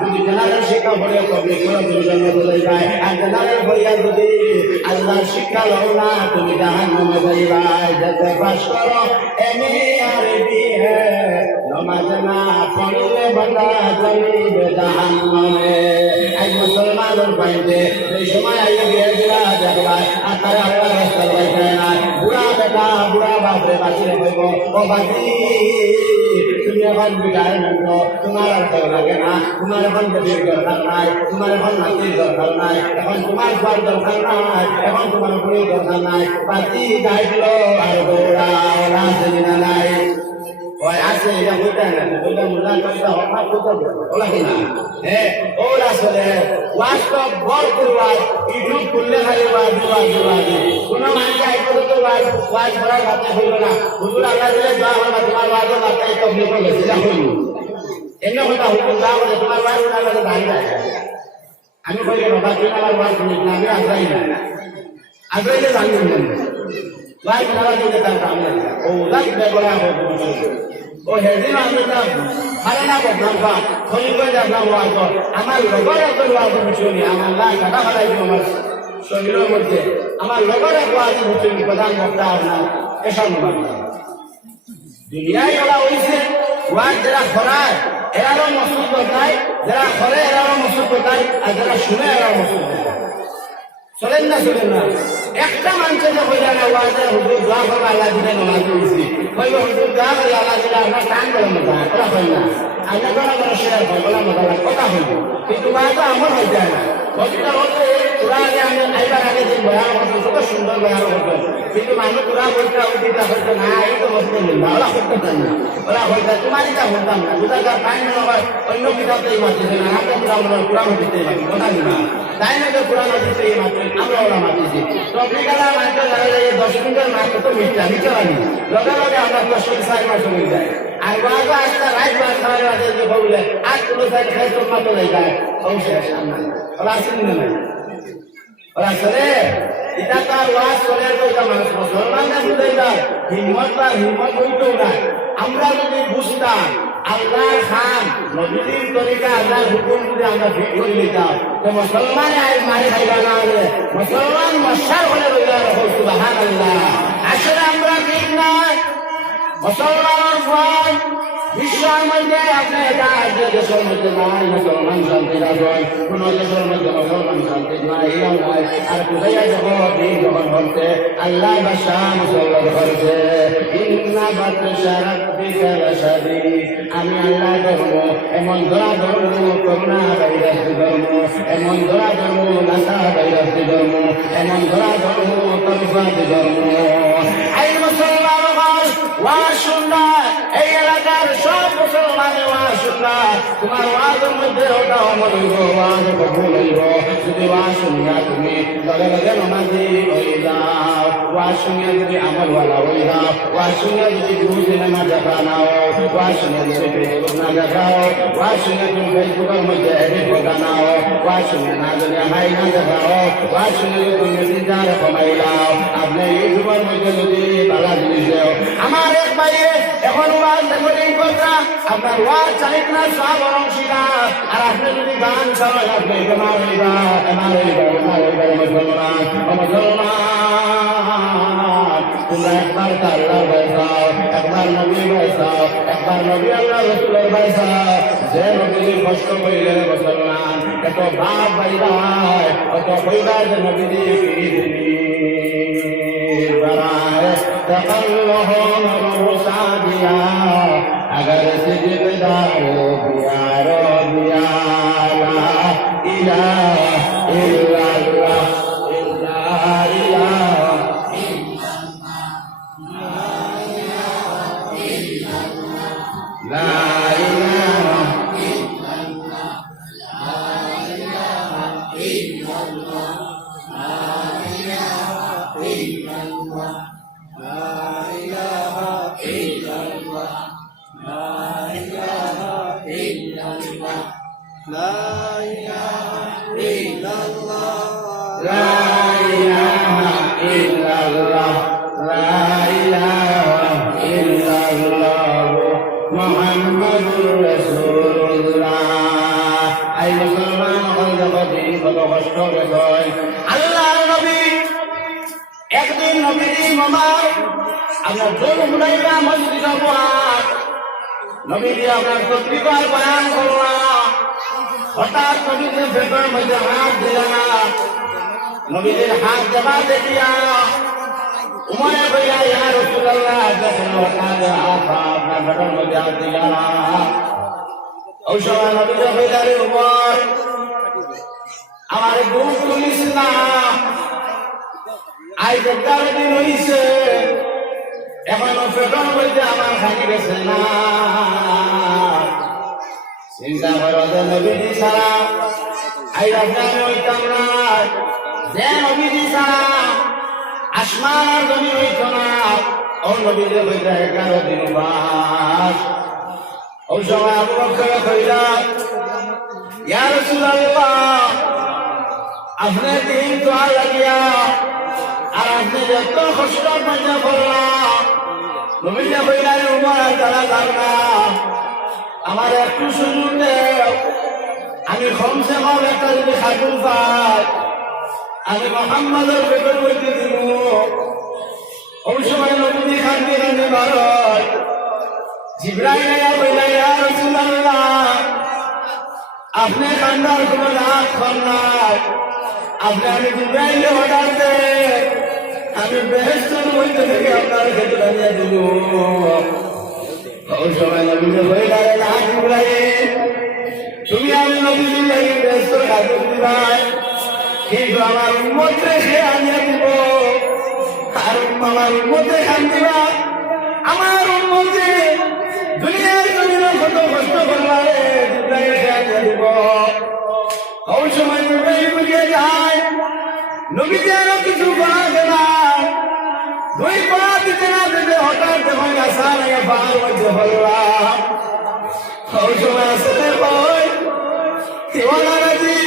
যদি জেনারেল শিক্ষা পড়ে তবলিগ করে তুমি জন্ম চলে যায়, আর জেনারেল পড়িয়া যদি আল্লাহর শিক্ষা লও না তুমি জাহান্নামে যাইবা। যাতে পাস করো এমএ আরবি হে, নমাজ না পড়লে বান্দা যাইবে জাহান্নামে। এই মুসলমানের বাইরে এই সময় আইয়া গিয়ে দিলা দেখবা আর তারা আল্লাহর রাস্তা লইতে না। বুড়া বেটা বুড়া বাপরে বাঁচিয়ে কইব ও বাঁচি তুমি এখন বিদায় নেব, তোমার আর ভালো লাগে না, তোমার এখন বেটির দরকার নাই, তোমার এখন নাতির দরকার নাই, এখন তোমার ঘর দরকার নাই, এখন তোমার বুড়ির দরকার নাই। বাঁচি যাইল আর দৌড়াও না নাই। ওই আছে এটা বলতে না, বলতে মুলা কইতা হঠাৎ করতে ওলা কিনা ওরা আসলে বাস্তব বল করবার ইউটিউব খুললে খালি কোনো মানুষ আইতো তো ওয়াজ করার কথা হইল না। হুজুর আল্লাহ দিলে যা হলো তোমার ওয়াজও মাথায় তবলিগ করে সেটা হইল এমনি কথা হুজুর যা বলে তোমার ওয়াজ আল্লাহ দাঁড়িয়ে যায়। আমি কইলে বাবা তুই আমার ওয়াজ শুনিস না, আমি আজরাই না, আজরাইলে জানি না ওয়াজ করার দিকে তার কাম নেই। ও লাগবে বলা ও হেদিন আমি না ভালো না বদনাম পা খনি করে যাবলাম ওয়াজ আমার লগর এত ওয়াজ শুনি আমার লাখ টাকা ভালাই আমার শরীরের মধ্যে আমার লগর এক ওয়াজ শুনি প্রধান বক্তা আপনার এসব দুনিয়ায় ওরা হইছে ওয়াজ যারা খরায় এরারও মসুদ বদলায়, যারা খরে এরারও মসুদ বদলায়, আর যারা শুনে এরাও মসুদ বদলায়। চলেন না চলেন না একটা মানুষের যে কইলা না ওয়াজে হুজুর দোয়া করবে আল্লাহ দিলে নামাজ পড়ছি কইব হুজুর দোয়া করে আল্লাহ দিলে আপনার কান করে মজা ওরা হয় না। আমরা কোনো কোনো শেয়ার হয় বলা মজা কথা হইব, কিন্তু ওয়াজ আমার হয়ে যায় না। বক্তা বলতে ওরা আগে আমি আইবার আগে যে বয়ান করতো কত সুন্দর বয়ান করতো, কিন্তু মানুষ ওরা বলতে উঠিটা করতো না এই তো বলতে না ওরা করতে চান না। ওরা হইতা তোমার এটা বলতাম না দুটা যার টাইম হয় অন্য কিতাবতেই মাতিছে না, আমরা পুরাণ দিতে পারি কথা না তাই না। পুরাণ দিতে মাত্র আমরা ওরা মাতিছি তবলিগালা মানতে যারা যায় 10 মিনিটের মাত্র তো মিথ্যা মিথ্যাবাদী লগে লগে আমরা 10 মিনিট 4 মাস হয়ে যায়। আর বাবা একটা রাইট বার খাওয়ার আগে যে বললে আর কোনো সাইড খাই তোর মাত্র হয়ে যায় অবশ্যই সামনে ওরা আসেন না ওরা চলে এটা তার ওয়াজ চলে তো মানুষ মুসলমানরা বুঝাই যায় হিম্মত হইতো না। আমরা যদি বুঝতাম আল্লাহর খান নবীর তরিকা আল্লাহর হুকুম যদি আমরা ঠিক করে নিতাম তো মুসলমান আই মারি খাইবা না রে মুসলমান মশার হলে রইলা রাখো সুবহানাল্লাহ আসলে আমরা ঠিক না মুসলমানের ভয় বিশ্বের মধ্যে আপনি দেশের মধ্যে নাই মুসলমান শান্তি রাখবেন কোন দেশের মধ্যে মুসলমান শান্তি নাই আর কোথায় যখন দিন যখন বলছে আল্লাহ বাসা মুসলমান বলছে আমি আল্লাহ ধর্ম এমন ধরা ধর্ম করুণা বাইরাস্তি ধর্ম এমন ধরা ধর্ম নাসা বাইরাস্তি ধর্ম এমন ধরা ধর্ম তরফাতি ধর্ম এই মুসলমান ওয়াজ শুননা এই এলাকার সব মুসলমানের ওয়াজ শুননা তোমার ওয়াজের মধ্যে ওটা অমর হইব ওয়াজ কবুল হইব যদি ওয়াজ শুনিয়া তুমি লগে লগে নমাজি হয়ে যাও ওয়াজ শুনিয়া যদি আমলওয়ালা হয়ে যাও ওয়াজ শুনিয়া যদি বুঝে নামাজ দেখা নাও ওয়াজ শুনিয়া যদি ফেসবুক না দেখাও ওয়াজ শুনিয়া তুমি ফেসবুকের মধ্যে এডিট কথা নাও ওয়াজ শুনিয়া না যদি হাই না দেখাও ওয়াজ শুনিয়া যদি তুমি মেসেঞ্জার কমাই দাও আপনি ইউটিউবের মধ্যে যদি বালা জিনিস দেও আমার এক ভাইয়ে এখন ওয়াজ রেকর্ডিং করতা আপনার ওয়াজ চালিত না সব অংশীদার আর আপনি যদি গান চালান আপনি এমার হইবা মুসলমান তোমরা একবার আল্লাহর ভয় পাও একবার নবীর ভয় পাও একবার নবী আল্লাহ রসুলের ভয় পাও যে নবীর কষ্ট করিলে মুসলমান এত বাপ ভাই ভাই অত কইবার যে নবীর تقلهم رساديا اگر سجدار بیار بیا لا اله الا الله لا اله لا اله আল্লাহর নবী একদিন নবীর মামার আপনার জোর হুনাইরা মসজিদ আবহাওয়ার নবীর আপনার পত্রিকার বয়ান করলাম হঠাৎ নবীদের ভেতর মধ্যে হাত দিল না নবীদের হাত দেওয়া দেখিয়া উমরে বইয়া ইয়া রাসূলুল্লাহ যখন হঠাৎ আপনার ভেতর মধ্যে হাত দিল না ওই সময় নবীদের বইলারে উমর আমার গুম তুলিস না আজ 11 দিন হইছে এখনো পেটর মধ্যে আমার খানি গেছে না চিন্তা করো যে নবীজি ছাড়া আজ আমি হইতাম না যে নবীজি ছাড়া আসমান আর জমিন হইত না ও নবীজি হইতে 11 দিন বাস ওই সময় আবু বকর কইলা ইয়া রাসূলুল্লাহ আপনি দিন দোয়া লাগিয়া আর আপনি যত কষ্ট মজা করলাম নবীজি বললেন উমর আর তারা যান না আমার একটু সুযোগ দেও আমি কমসে কম একটা যদি খাতুন পাই আমি মুহাম্মাদের পেটের মধ্যে দিব ওই সময় নবীজি কান্দি কান্দি ভারত জিবরাইল আয়া বললেন ইয়া রাসূলুল্লাহ আপনি কান্দার কোনো রাগ কর নাই আপনি আমি জিবরাইলে অর্ডার দে আমি বেহেশতের মধ্যে থেকে আপনার খেতে দাঁড়িয়ে দিব ওই সময় নবীজি বললেন না জিবরাইল তুমি আমি নবীজি লাগি বেহেশতের খাদ্য দিবাই কিন্তু আমার উম্মতরে সে আনিয়ে দিব আর আমার উম্মতে খান দিবা আমার উম্মতে দুনিয়ার জমিনে কত কষ্ট করবারে জিবরাইল সে আনিয়ে দিব ওই সময় জিবরাইল বুঝিয়ে যায় নবীজি আরো কিছু বাড়াবে না দুই পা দিতে না দিতে হঠাৎ যখন আসা লাগে পাহাড় মধ্যে হল্লাম ওই সময় আসলে কই রাজি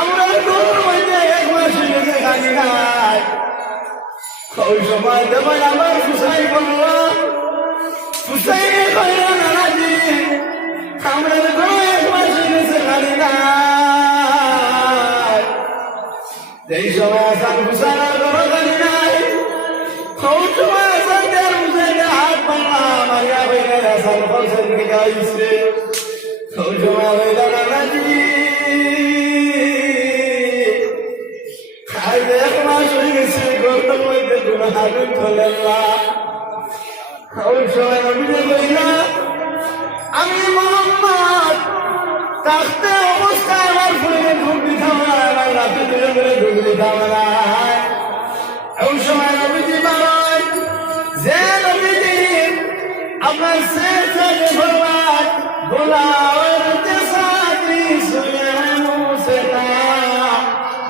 আমরা তোর মধ্যে এক মাস লেগে খানি নাই ওই সময় যখন আমার সুসাই করলো সুসাই কইরা নারাজি আমরা কোনো এক মাসে গেছে খালি না যেই সময় আসান হুসানার কোনো খালি নাই কোন সময় আসান দেয়ার হুসাইনে হাত বাংলা মারিয়া বইলে আসান হোসেন দিকে আইসে কোন সময় বইল নানাজি আজ এক মাস হয়ে গেছে গর্তের মধ্যে কোনো হাগুন তোলেন না কোন সময় নবীজি বইল আমি মোহাম্মদ তাকতে অবস্থায় আমার ফুলে ধূপ দিতাম না আমার রাতে ধীরে ধীরে ধূপ দিতাম না ওই সময় নবীজি বলেন যে নবীজি আপনার শেষ ভগবান গোলাওয়ার তেসাদি সুয়ানু সেটা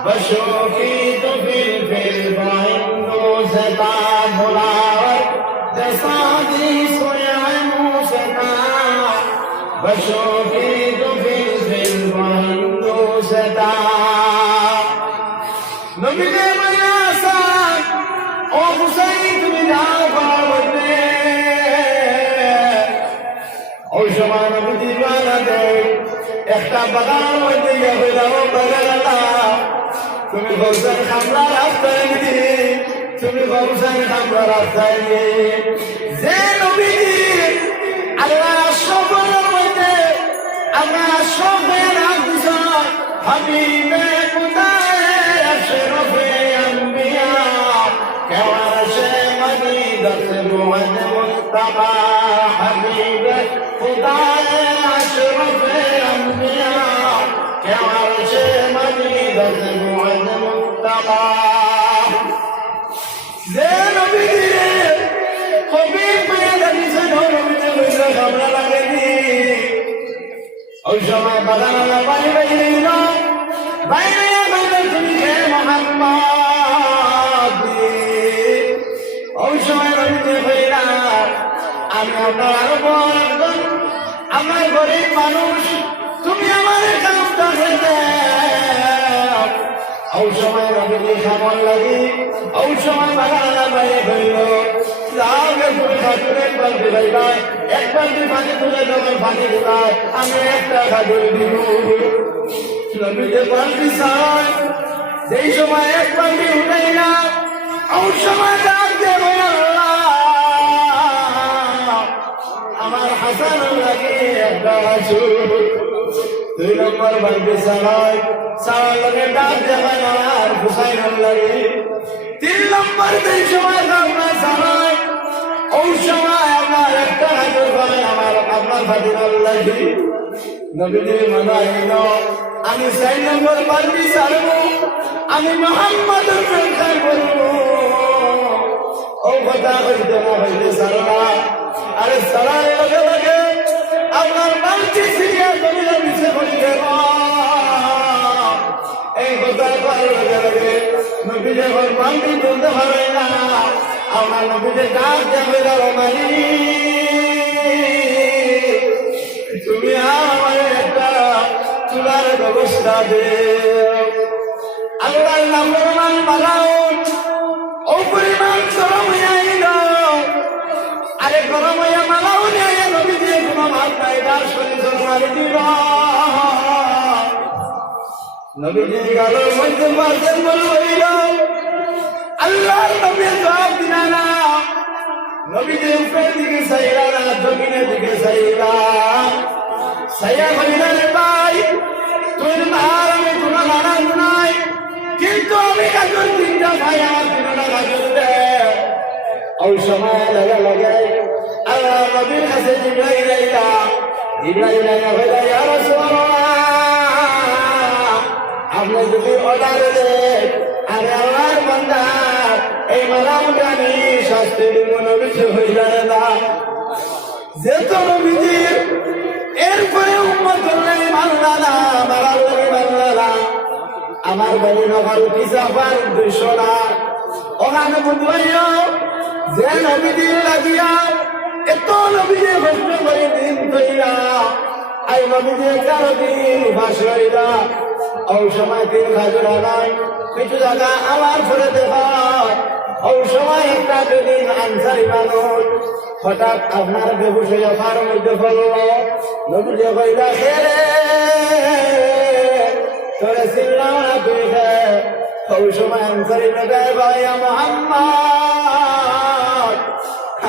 বশোকি তো ফির বাইন্দো সেটা গোলাওয়ার তেসাদি সুয়ানু সেটা বশোকি তো ফির বাইন্দো সেটা নবীজি মায়াসান ও হুসাইন তুমি যাও বাবনে ওই সময় নবীজি বানাতে একটা বাগানের মধ্যে গিয়ে যাও বাগানটা তুমি হোসেন খামরা রাস্তায় গিয়ে তুমি হোসেন খামরা রাস্তায় গিয়ে যে নবীজি আল্লাহ সফরের মধ্যে আমরা সফের রাখ দিছ হাবিবে কোথায় আশরাফে আম্বিয়া কেওয়াশে মদিনাত মুহাদ মুস্তাফা হাবিবে কোথায় আশরাফে আম্বিয়া কেওয়াশে মদিনাত মুহাদ মুস্তাফা যে নবী কবির পেয়ে দিছে নবীতে লইলা আমরা লাগেনি ওই সময় বাগানা পানি বাইরে বাইরে বাইরে তুমি হে মোহাম্মদ ওই সময় নবীতে হইলা আমি আপনার আরো বড় আমার গরিব মানুষ তুমি আমার কাজটা হইতে ওই সময় নবীজি খাবার লাগি ওই সময় বাগানা বাইরে হইল এক বালতি পানি তুলে যখন পানি ঢুকায় আমি একটা খাজুর দিব নবীতে বালতি চাই যেই সময় এক বালতি উঠাই না ওই সময় ডাক দেব আমার হাসান লাগে একটা খাজুর 2 নম্বর বালতি চালাই চাওয়ার লগে ডাক দেবেন আর হুসাইন লাগে 3 নম্বর যেই সময় আপনার চালাই ওই সময় আমার একটা হাজার করে আমার আপনার ফাতির আল্লাহ নবীজি মানাইল আমি 4 নম্বর বালতি ছাড়বো আমি মোহাম্মদের প্রেম করব ও কথা হইতে না হইতে সারা আরে সারার লগে লগে আপনার বালতি সিরিয়া জমিনে মিশে পড়ে গেল এই কথা লগে লগে নবীজি এখন বালতি তুলতে পারে না আমার নবীতে ডাক দেবে রমানি তুমি আমার একটা চুলার ব্যবস্থা দে আল্লাহর নাম রহমান বানাও ও পরিমাণ গরম হয়ে আইল আরে গরম হইয়া মালাও নিয়ে নবীতে কোনো ভাত নাই তার শরীর মারি দিল নবীজি গালের মধ্যে মারতেন বলল আল্লাহর নবী জবাব দিনা না নবীজি উপরের দিকে চাইলা না জমিনের দিকে চাইলা সাইয়া বলিলা রে ভাই তোর মার আমি কোনো নারাজ নাই কিন্তু আমি কাজল 3টা ভাই আমার 3টা কাজল দে ওই সময় লাগে লাগে আল্লাহ নবীর কাছে জিব্রাইল আইলা জিব্রাইল আইলা বলে ইয়া রাসূলুল্লাহ আপনি যদি অর্ডার দেন আরে আল্লাহর বান্দা এই মালামকে আমি শাস্তি দিব নবীজি হইলেন না যেহেতু নবীজি এরপরে উম্মত করলেন মানলা না মানলা না আমার বাড়ি নগর কিসাফার 200 না ওখানে বুঝবাইও যে নবীজি লাগিয়া এত নবীজি কষ্ট করে দিন তৈরা আই নবীজি 11 দিন উপাস রইলা ওই সময় 3 খাজুর আনায় কিছু জায়গা আমার ঘরে দেখা ওই সময় একটা বেদিন আনসারি মানুষ হঠাৎ আপনার বেগুসে অফার মধ্যে পড়ল। নবীজি কইলা রে তোরে চিনলাম না তুই হে। ওই সময় আনসারি বেটায় ভাইয়া মুহাম্মদ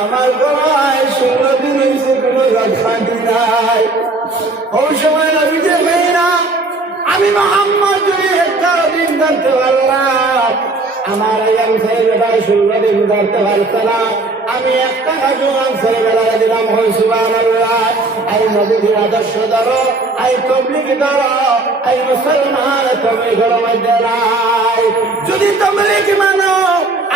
আমার গলায় 16 দিন হয়েছে কোনো রক্ষান্তি নাই। ওই সময় নবীজি কইলা আমি মুহাম্মদ যদি 11 দিন ধরতে পারলাম, আমার এই আনসারি বেটায় 16 দিন ধরতে পারছে না, আমি একটা কাজু আনসারি বেলায় দিলাম। হয় সুবহানাল্লাহ। এই নবীর আদর্শ ধরো, এই তবলিগ ধরো, এই মুসলমান তবলিগের মধ্যে নাই। যদি তবলিগ মানো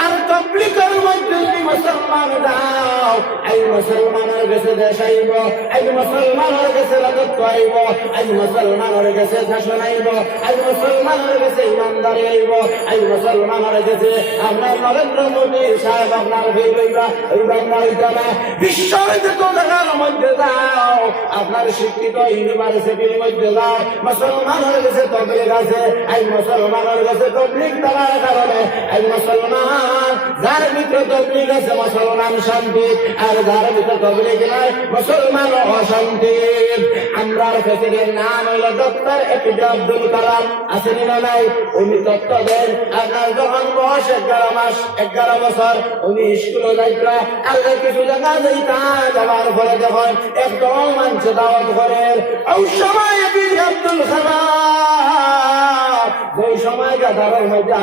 আর তবলিগের মধ্যে যদি মুসলমান দাও, এই মুসলমানের কাছে দেশ আইব, এই মুসলমানের কাছে রাজত্ব আইব, এই মুসলমানের কাছে শাসন আইব, এই মুসলমানের কাছে ইমানদারি আইব, এই মুসলমানের কাছে আপনার নরেন্দ্র মোদী সাহেব আপনার হইবা এই বাংলা হইতা না। বিশ্বের যত জায়গার মধ্যে যাও, আপনার শিক্ষিত ইউনিভার্সিটির মধ্যে যাও, মুসলমানের কাছে তবলিগ আছে। এই মুসলমানের কাছে তবলিগ দেওয়ার কারণে এই মুসলমান যার ভিতরে তবলিগ আছে মুসলমান শান্তি, আর যার ভিতরে তবলিগ নাই মুসলমান অশান্তি। আমরা প্রেসিডেন্ট নাম হইল ডক্টর এপিজে আব্দুল কালাম, আছেন না নাই? উনি তত্ত্ব দেন আপনার যখন বয়স 11 মাস 11 বছর উনি স্কুলে যাইতা, আল্লাহ কিছু জায়গা যাইতা, যাওয়ার পরে যখন একদম মানুষ দাওয়াত করেন, ওই সময় এপিজে আব্দুল কালাম ওই সময় গাধারের মধ্যে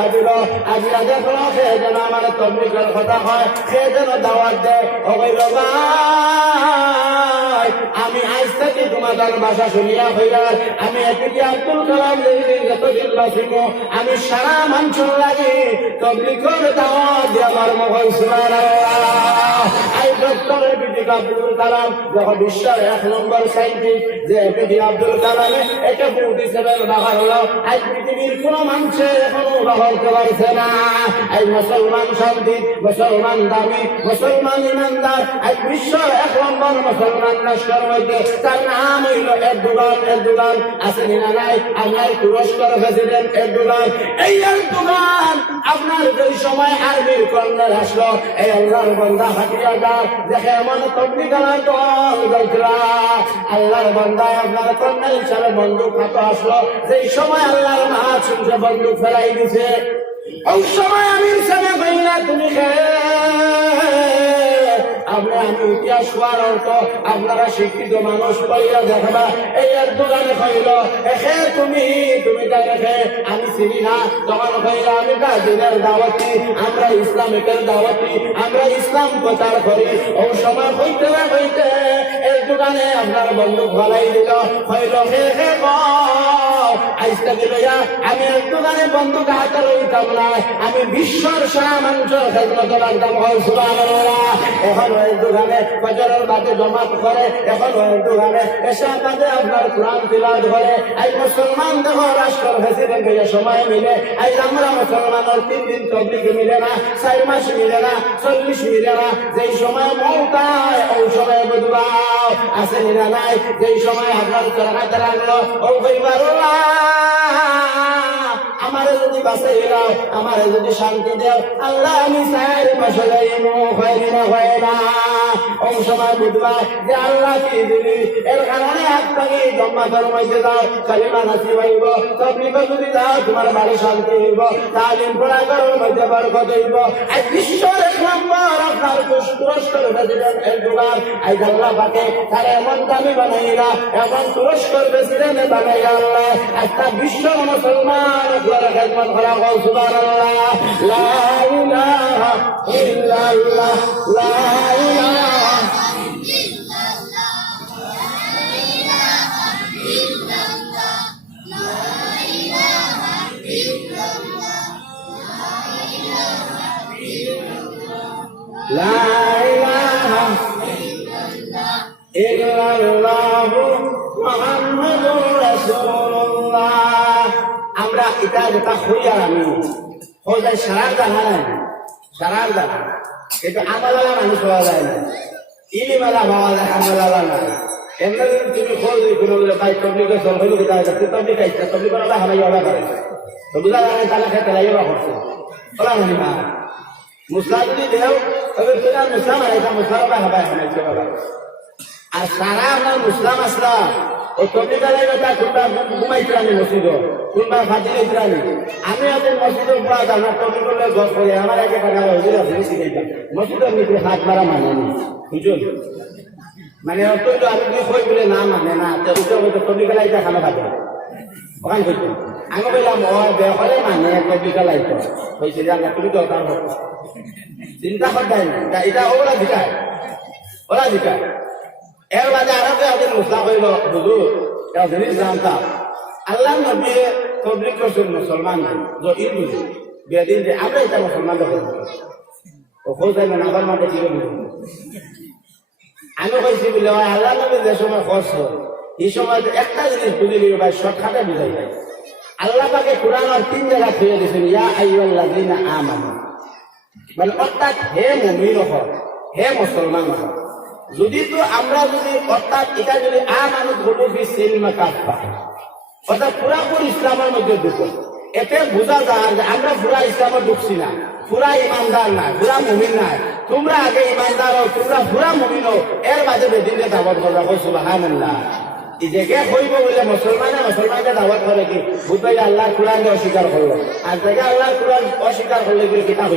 আজিরা দেখলো সে যেন আমার তবলিগের কথা হয়, সে যেন দাওয়াত দেয়। আমি আজ থেকে তোমাদের ভাষা শুনিয়া হইয়ার আমি এপিজে আব্দুল কালাম যতদিন বাঁচিব আমি সারা মানুষের লাগে তবলিগের দাওয়াত দিয়ে আমার মহল সুবহানাল্লাহ। এই ডক্টর এপিজে আব্দুল কালাম যখন বিশ্বের 1 নম্বর সাইন্টিস্ট, যে এপিজে আব্দুল কালামে এটা 47 বাঘা হলো, আজ পৃথিবীর কোন মানুষে এখনো ব্যবহার করতে পারছে না। এই মুসলমান শান্তি, মুসলমান দামি, মুসলমান ইমানদার, আজ বিশ্বের 1 নম্বর মুসলমান রাষ্ট্রের মধ্যে তার নাম হইল এরদোগান। এরদোগান আছেন না নাই? আপনার তুরস্কের প্রেসিডেন্ট এরদোগান। এই এরদোগান আপনার যেই সময় আর্মির কর্নেল আসলো, এই আল্লাহর বান্দা হাতিয়া যাও দেখে এমন তবলিগ আনার দল যাইছিল, আল্লাহর বান্দায় আপনার কর্নেল হিসাবে বন্দুক হাতে আসলো, যেই সময় আল্লাহর মাহা শুনছে বন্দুক ফেলাই দিছে। ওই সময় আমির সাহেব কইলা তুমি আমি ইতিহাস হওয়ার অর্থ আপনারা শিক্ষিত মানুষ কইয়া দেখবা। এই এরদোগানে কইল এখে তুমি দেখে আমি চিনি না, তখন কইলা আমি গাজীদের দাওয়াতি, আমরা ইসলামিকের দাওয়াতি, আমরা ইসলাম প্রচার করি। ওই সময় হইতে এরদোগানে আপনার বন্দুক ফেলাই দিল, কইল হে আইস থেকে লইয়া আমি এরদোগানে বন্দুক হাতে লইতাম না, আমি বিশ্বের সারা মানুষের খেদমত লাগতাম। সুবহানাল্লাহ। এখন এরদোগানে ফজরের বাদে জমাত করে, এখন এরদোগানে এশার বাদে আপনার কোরআন তিলাওয়াত করে। এই মুসলমান দেখো রাষ্ট্রের প্রেসিডেন্ট হইয়া সময় মিলে, এই আমরা মুসলমানের 3 দিন তবলিগ মিলে না, 4 মাস মিলে না, 40 মিলে না। যেই সময় মৌতায় ওই সময় বুধবাও আছে না নাই? যেই সময় আপনার চলাকাতে লাগলো ও পরিবার আমারে যদি বাঁচাই দাও, আমারে যদি শান্তি দাও, আল্লাহ আমি চাই পাশে যাইব, হয় না। ওই সময় বুঝবা যে আল্লাহ কি দিবি, এর কারণে আপনাকে জম্মাতের মধ্যে দাও, কালিমা নাসিব হইব, তবলিগ যদি দাও তোমার বাড়ি শান্তি হইব, তালিম পড়া করার মধ্যে বরকত হইব। আজ বিশ্বের 1 নম্বর আপনার তুরস্কের প্রেসিডেন্ট এরদোগান, আজ আল্লাহ পাকে তার এমন দামি বানাইলা, এমন তুরস্কের প্রেসিডেন্ট বানাইয়া আল্লাহ একটা বিশ্ব মুসলমান খেদমত করা। সুবহানাল্লাহ। লা ইলাহা ইল্লাল্লাহ, লা ইলাহা লা ইলাহা ইল্লাল্লাহু মুহাম্মাদুর রাসূলুল্লাহ। আমরা এটা যেটা হইয়া আমি হয়ে সারার জানা নাই, সারার জানা এটা আমালালা মানুষ পাওয়া যায় না, ইলিমালা পাওয়া যায়, আমালালা না। এমনি তুমি খোঁজ কোনো ভাই তবলিগে চল হইল কি তাই তবলিগ আইছে, তবলিগ করা হারাই ওরা করে তো বুঝা যায় তাহলে খেতে লাগে বা করছে ওরা মনে না। মুসলা যদি দেও তবে সেটা মুসলা মারাইতা মুসলা বা হাবাই হানাইছে বাবা আর সারা আপনার মুসলাম আসলাম ও তুমি বেলায় বেটা কোনবা ঘুমাইছিলাম মসজিদ কোনবা ফাঁকি দিয়েছিলাম আমি আগে মসজিদের উপর আমার তুমি করলে গছ করে আমার আগে টাকা হয়েছিল শিখাইতাম মসজিদের নিচে হাত মারা মানে বুঝুন মানে অত্যন্ত আমি যদি কই বলে না মানে না তুমি বেলায় খানা খাবে ওখানে কইতো আমি বললাম ও বেহরে মানে কবি বেলায় তো হয়েছে যে তুমি তো তার চিন্তা করতেন না এটা ওরা দিকায় ওরা দিকায় এর বাদে আরো ওদের মুসলা কইল বুঝু জিনিস জানতাম আল্লাহ নবী তবলিগ করছেন মুসলমান যে ঈদ বুঝি বেদিন যে আমরা এটা মুসলমান দেখো ও খোঁজাই না আবার মাঠে ছিল আমি কইছি বলে আল্লাহ নবী যে সময় খরচ এই সময় একটা জিনিস বুঝে নিবে ভাই শর্টকাটে বুঝাই যায় আল্লাহ পাকে কোরআনের 3 জায়গা ফিরে দিয়েছেন ইয়া আইয়ুহাল্লাযীনা আমানু মানে অর্থাৎ হে মুমিন হও হে মুসলমান হও যদি তো আমরা যদি অর্থাৎ এটা যদি আমানু বলবো বিসিলমা কাফা অর্থাৎ পুরাপুরি ইসলামের মধ্যে ঢুকো এতে বোঝা যায় যে আমরা পুরা ইসলামে ঢুকছি না পুরা ইমানদার না পুরা মুমিন না তোমরা আগে ইমানদার হও তোমরা পুরা মুমিন হও এর মাঝে বেদিনে দাওয়াত করা হয় সুবহানাল্লাহ এই জায়গায় হইব বলে মুসলমানকে দাওয়াত করে কি বুঝবে আল্লাহ কোরআনকে অস্বীকার করলো আর জায়গায় আল্লাহ কোরআন অস্বীকার করলে কি কিতাব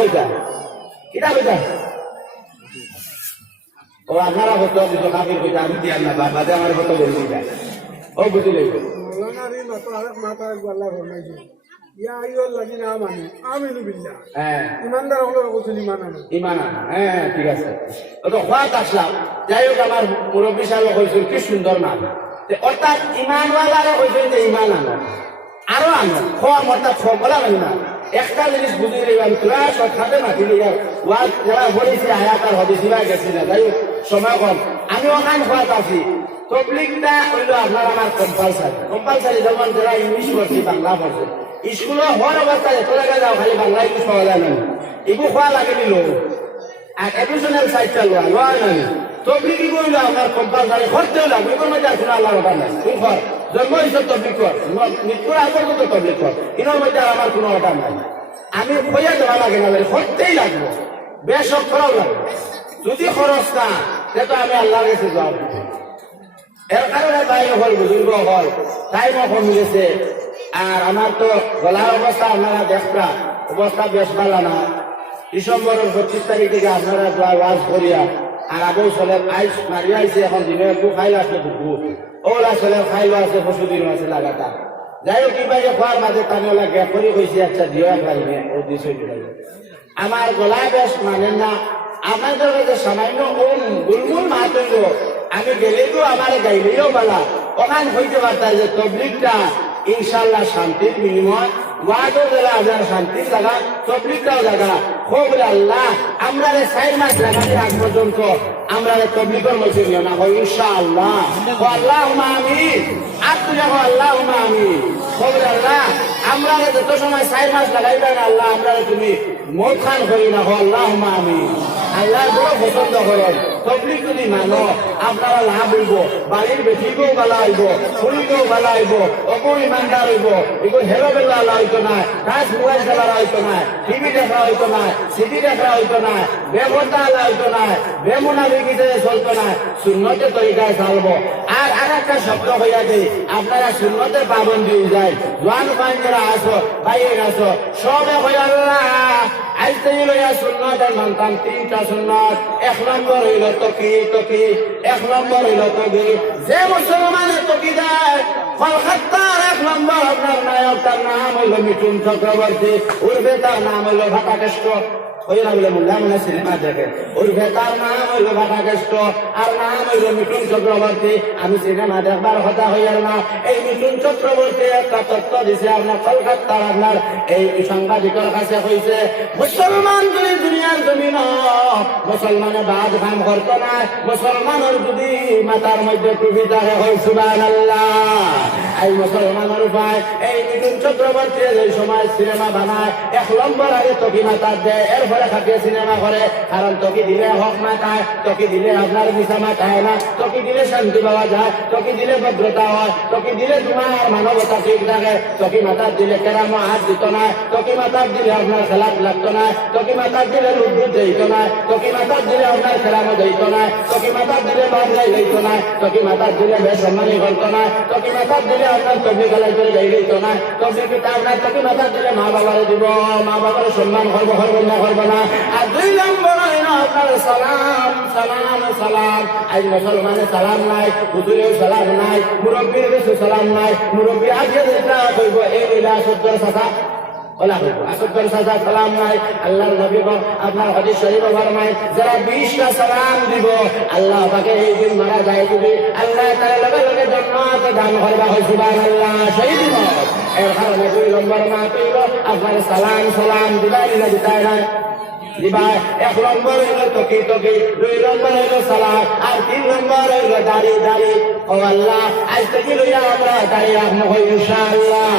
হইতা ও আপনারা হতো কিছু কাফির হইতা আমি দিয়ার না বাদে আমার হতো বলছি ও বুঝলে ইয়া আইয়ুহাল্লাযীনা আমানু আমিনু বিল্লাহ ঈমানদার হলো কোন ঈমান আনা হ্যাঁ ঠিক আছে তো খাত আসলাম যাই হোক আমার মুরব্বী সাহেব কইছেন কি সুন্দর নাম অর্থাৎ ঈমানওয়ালারা কইছেন যে ঈমান আনো আরো আনো খোয়া মত বলা না একটা জিনিস বুঝি রেবান তোরা সৎখাতে মাতি লিয়া ওয়াজ যারা বলেছে আয়াত আর হাদিস বা গেছে না যাই হোক সময় কম আমি ওখানে খাত আছি তবলিগটা হইলো আপনার আমার কম্পালসারি যেমন যারা ইংলিশ পড়ছে বাংলা পড়ছে স্কুলে হওয়ার অবস্থায় তোরা যাও খালি বাংলা ইংলিশ পাওয়া যায় না এগুলো খোয়া লাগে নিল আর এডুকেশনাল সাইডটা লোয়া নাই তবলিগ কি কইলো আপনার কম্পালসারি করতেও লাগবে কোনো মধ্যে আসলে আল্লাহর অর্ডার নাই তুই কর জন্ম হিসেবে তবলিগ কর মৃত্যুর আগের মতো তবলিগ কর এর মধ্যে আমার কোনো অর্ডার নাই আমি খোঁজা দেওয়া লাগে না করতেই লাগবো বেশ করাও লাগবে যদি খরচ না সেটা আমি আল্লাহর কাছে জবাব দিব এর কারণে বাইরে হল বুজুর্গ হল টাইম এখন মিলেছে আর আমার তো গলার অবস্থা আপনারা দেখবা অবস্থা বেশ ভালো না ডিসেম্বরের 25 তারিখ থেকে আপনারা ওয়াজ করিয়া আর আগেও চলে আইস মারিয়া আইসে এখন দিনে একটু খাইল আছে দুপুর ওলা চলে খাইল আছে পশুদিন আছে লাগাতার যাই হোক কিবা খোয়ার মাঝে টানিওলা গ্যাপ করে কইছি আচ্ছা দিও এক লাইনে ও দিছে আমার গলা বেশ মানে না আপনাদের কাছে সামান্য ওম গুলমুল মাহাতঙ্গ আমি গেলেও আমার গাইলেও বলা ওখান হইতে পারতাম যে তবলিগটা ইনশাল্লাহ শান্তির বিনিময় ওয়াদও যারা আপনার শান্তির জায়গা তবলিগটাও জায়গা হোক আল্লাহ আমরা 4 মাস লাগানোর আগ পর্যন্ত আমরা তবলিগের মধ্যে নিও না হয় ইনশাআল্লাহ আল্লাহুম্মা আমিন আর তুই যাবো আল্লাহুম্মা আমিন হোক আল্লাহ আমরা যত সময় 4 মাস লাগাইবেন আল্লাহ আমরা তুমি মত খান করি না হয় আল্লাহুম্মা আমিন আল্লাহ বড় পছন্দ করেন তবলিগ যদি মানো আপনারা লাভ হইব বাড়ির বেটিকেও ভালো হইব শরীরকেও ভালো হইব অপর ইমানদার হইব এগুলো হেলো বেলা আল্লাহ হইতো না কাজ মোবাইল চালানো হইতো না টিভি দেখা হইতো না সিডি দেখা হইতো না বেপর্দা আল্লাহ হইতো না বেমুনাফিকিতে চলতো না সুন্নতের তরিকায় চালবো আর একটা শব্দ হইয়া যে আপনারা সুন্নতের পাবন্দি হয়ে যায় জোয়ান পাঞ্জরা আসো বাইরে আসো সবে হইয়া আল্লাহ আইতে লইয়া সুন্নতের মানতাম 3টা সুন্নত 1 নম্বর হইল তকি 1 নম্বর হইল তকি যে মুসলমানের তকি দেয় কলকাতার 1 নম্বর আপনার নায়ক তার নাম হইল মিঠুন চক্রবর্তী উর্ফে তার নাম হইল ভাটাকেষ্ট হইলা বলে মুল্লা মনে সিনেমা দেখে উর্ফে তার নাম হইল ভাটাকেষ্ট আর নাম হইল মিঠুন চক্রবর্তী আমি সিনেমা দেখবার কথা হইয়ার না এই মিঠুন চক্রবর্তী একটা তথ্য দিছে আপনার কলকাতার আপনার এই সাংবাদিকের কাছে হয়েছে মুসলমান যদি দুনিয়ার জমিন মুসলমানে বাদ কাম করতো না মুসলমানের যদি মাথার মধ্যে টুপি থাকে হয় সুবহানাল্লাহ এই মুসলমানের উপায় এই মিঠুন চক্রবর্তী এই সময় সিনেমা বানায় 1 নম্বর আগে তকি মাতার দেয়, এরপরে খাটিয়ে সিনেমা করে। কারণ তকি দিলে হক মাতায়, তকি দিলে আপনার মিশা মাতায় না, তকি দিলে শান্তি পাওয়া যায়, তকি দিলে ভদ্রতা হয়, তকি দিলে তোমার মানবতা ঠিক থাকে। তকি মাতার দিলে কেরাম হাত দিত না, তকি মাতার দিলে আপনার খেলাপ লাগতো না, তকি মাতার দিলে লুদ্দুত দিত না, তকি মাতার দিলে আপনার খেলামও দিত না, তকি মাতার দিলে বাদলাই দিত না, তকি মাতার দিলে বেসম্মানি করতো না, তকি মাতার দিলে আপনার তবলি খেলাই করে গাই দিত না, তবলি কিতাব না, তকি মাতার দিলে মা বাবারে দিব, মা বাবার সম্মান করবো না করবো না। আর 2 নম্বর হইল আপনার সালাম সালাম সালাম। আজ মুসলমানে সালাম নাই, হুজুরেও সালাম নাই, মুরব্বীর কাছে সালাম নাই। মুরব্বী আজকে যেটা কইব এই বইলা 70 সাথা ওলা হইব 70 সাথা সালাম নাই। আল্লাহর নবী আপনার হাদিস শরীফে ফরমায় যারা 20টা সালাম দিব আল্লাহ পাকে এই দিন মারা যায় যদি আল্লাহ তাআলা লগে লগে জান্নাতে দান করবা হয় সুবহানাল্লাহ। সেই দিন এর কারণে 2 নম্বর মা কইব আপনার সালাম সালাম দিবাই না দিতাই না দিবা। 1 নম্বর হইল তকি তকি, 2 নম্বর হইল সালাম, আর 3 নম্বর হইল দাড়ি দাড়ি। ও আল্লাহ আজ থেকে লইয়া আমরা দাড়ি রাখবো ইনশাআল্লাহ।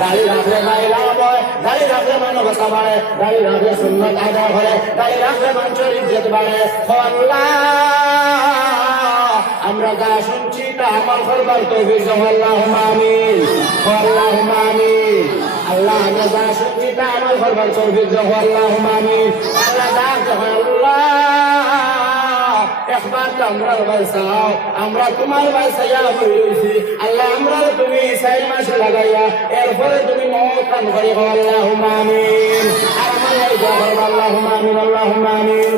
দাড়ি রাখলে ভাই লাভ হয়, দাড়ি রাখলে মানবতা বাড়ে, দাড়ি রাখলে সুন্নাত আদায় করে, দাড়ি রাখলে মানুষের ইজ্জত বাড়ে। ও আল্লাহ আমরা যা শুনছি তা আমল করবার তৌফিক দাও আল্লাহুম্মা আমিন আল্লাহুম্মা আমিন। আল্লাহ আমরা যা শুনছি তা আমল করবার তৌফিক দাও আল্লাহুম্মা আমিন। আল্লাহ যখন আল্লাহ একবার তো আমরা বাঁচাও, আমরা তোমার বাঁচাইয়া বইছি আল্লাহ, আমরা তুমি 4 মাসে লাগাইয়া এরপরে তুমি মওত দান করি আল্লাহুম্মা আমিন। আর আমার এই দোয়া করব আল্লাহুম্মা আমিন আল্লাহুম্মা আমিন।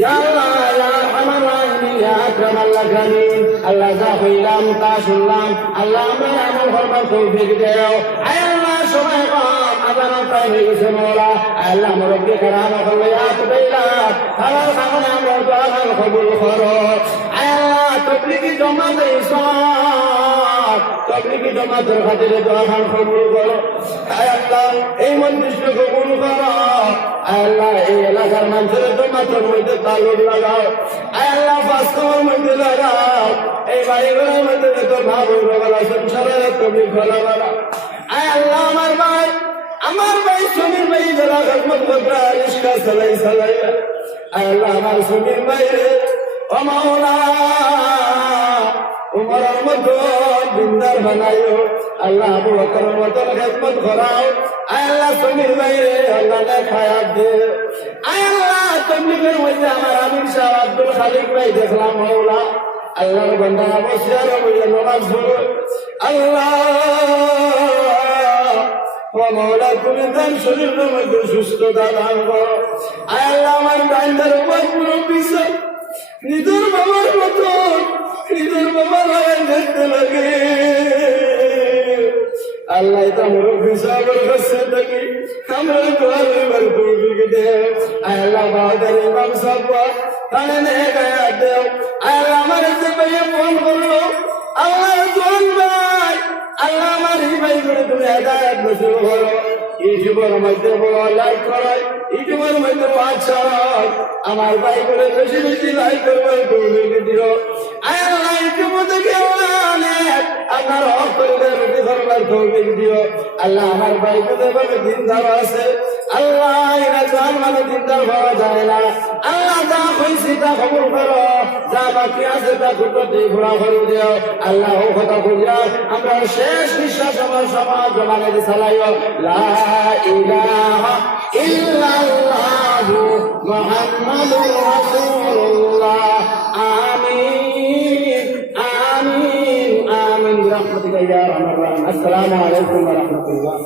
ইয়া আল্লাহ ইয়া আরহামার রাহিমিন ইয়া আকরামাল আকরামিন। আল্লাহ যা হইলাম তা শুনলাম, আল্লাহ আমরা আমল করবার তৌফিক দাও। আয় আল্লাহ সময় কম, আজানের টাইম হয়ে গেছে মওলা। আল্লাহ মুরব্বি কেরাম হলিয়াত দিলা খাবার খাওয়ানো আমরা দোয়া কবুল করো। আয় আল্লাহ তবলিগি জমাতে ইসলাম তবলিগি জমাতের খাতিরে দোয়া কবুল করো। আয় আল্লাহ এই মজলিসকে কবুল করো। আয় আল্লাহ এই এলাকার মানুষের জমাতের মধ্যে তালুক লাগাও। আয় আল্লাহ বাস্তবের মধ্যে লাগাও। এই বাড়িগুলোর মধ্যে তোর ভাব লাগাও, সংসারের তবলিগ ভালো লাগাও। আয় আল্লাহ আমার ভাই সমীর ভাই যারা খেদমত করতে রিস্কা চালাই আয় আল্লাহ আমার সমীর ভাই রে ও মাওলা উমরের মতো দিনদার বানাইও। আল্লাহ আবু বকরের মতো খেদমত করাও। আয় আল্লাহ সমীর ভাই রে আল্লাহ নে খায়াত দে। আয় আল্লাহ তবলিগের মধ্যে আমার আমির সাহেব আব্দুল খালিক ভাই দেখলাম মাওলা আল্লাহর বান্দা বসিয়ার বইয়া নামাজ পড়ো। আল্লাহ মওলা তুমি তার শরীরের মধ্যে সুস্থতা দান করো। আয় আল্লাহ আমার ডাইন্ডার উপর মুরব্বি স্যার নিজের বাবার মতো নিজের বাবার দেখতে লাগে। আল্লাহ এটা মুরব্বি সাহেবের কাছে থাকি আমরা দোয়ার এবার তৌফিক দেও। আয় আল্লাহ বাহাদুর ইমাম সাহেব কানে নে গায়া দেও। আয় আল্লাহ আমার যে ভাইয়ে ফোন করলো আল্লাহ জোন ভাই আল্লাহ আমার এই ভাই করে তুমি হেদায়েত নসিব করো। ইউটিউবের মধ্যে বড় লাইক করো, ইউটিউবের মধ্যে 5 ছড়াই আমার ভাই করে বেশি বেশি লাইক করবার তৌফিক দিও। আয় আল্লাহ ইউটিউব থেকে আপনার হক করে রুটি করবার তৌফিক দিও। আল্লাহ আমার ভাই করে ভাবে দিনদার আছে আল্লাহ এরা জান মানে দিনদার হওয়া যায় না। আল্লাহ যা হয়েছে তা খবর করো, যা বাকি আছে তা দুটোতে ঘোরা করে দিও। আল্লাহ ও কথা বুঝা আমরা শেষ নিঃশ্বাস আমার সমাজ জমানে চালাইও। লা ইলাহা ইল্লাল্লাহু মুহাম্মাদুর রাসূলুল্লাহ। আমিন আমিন আমিন। রাহমাতুল্লাহি ওয়া রাহমাতুল্লাহ। আসসালামু আলাইকুম ওয়া রাহমাতুল্লাহ।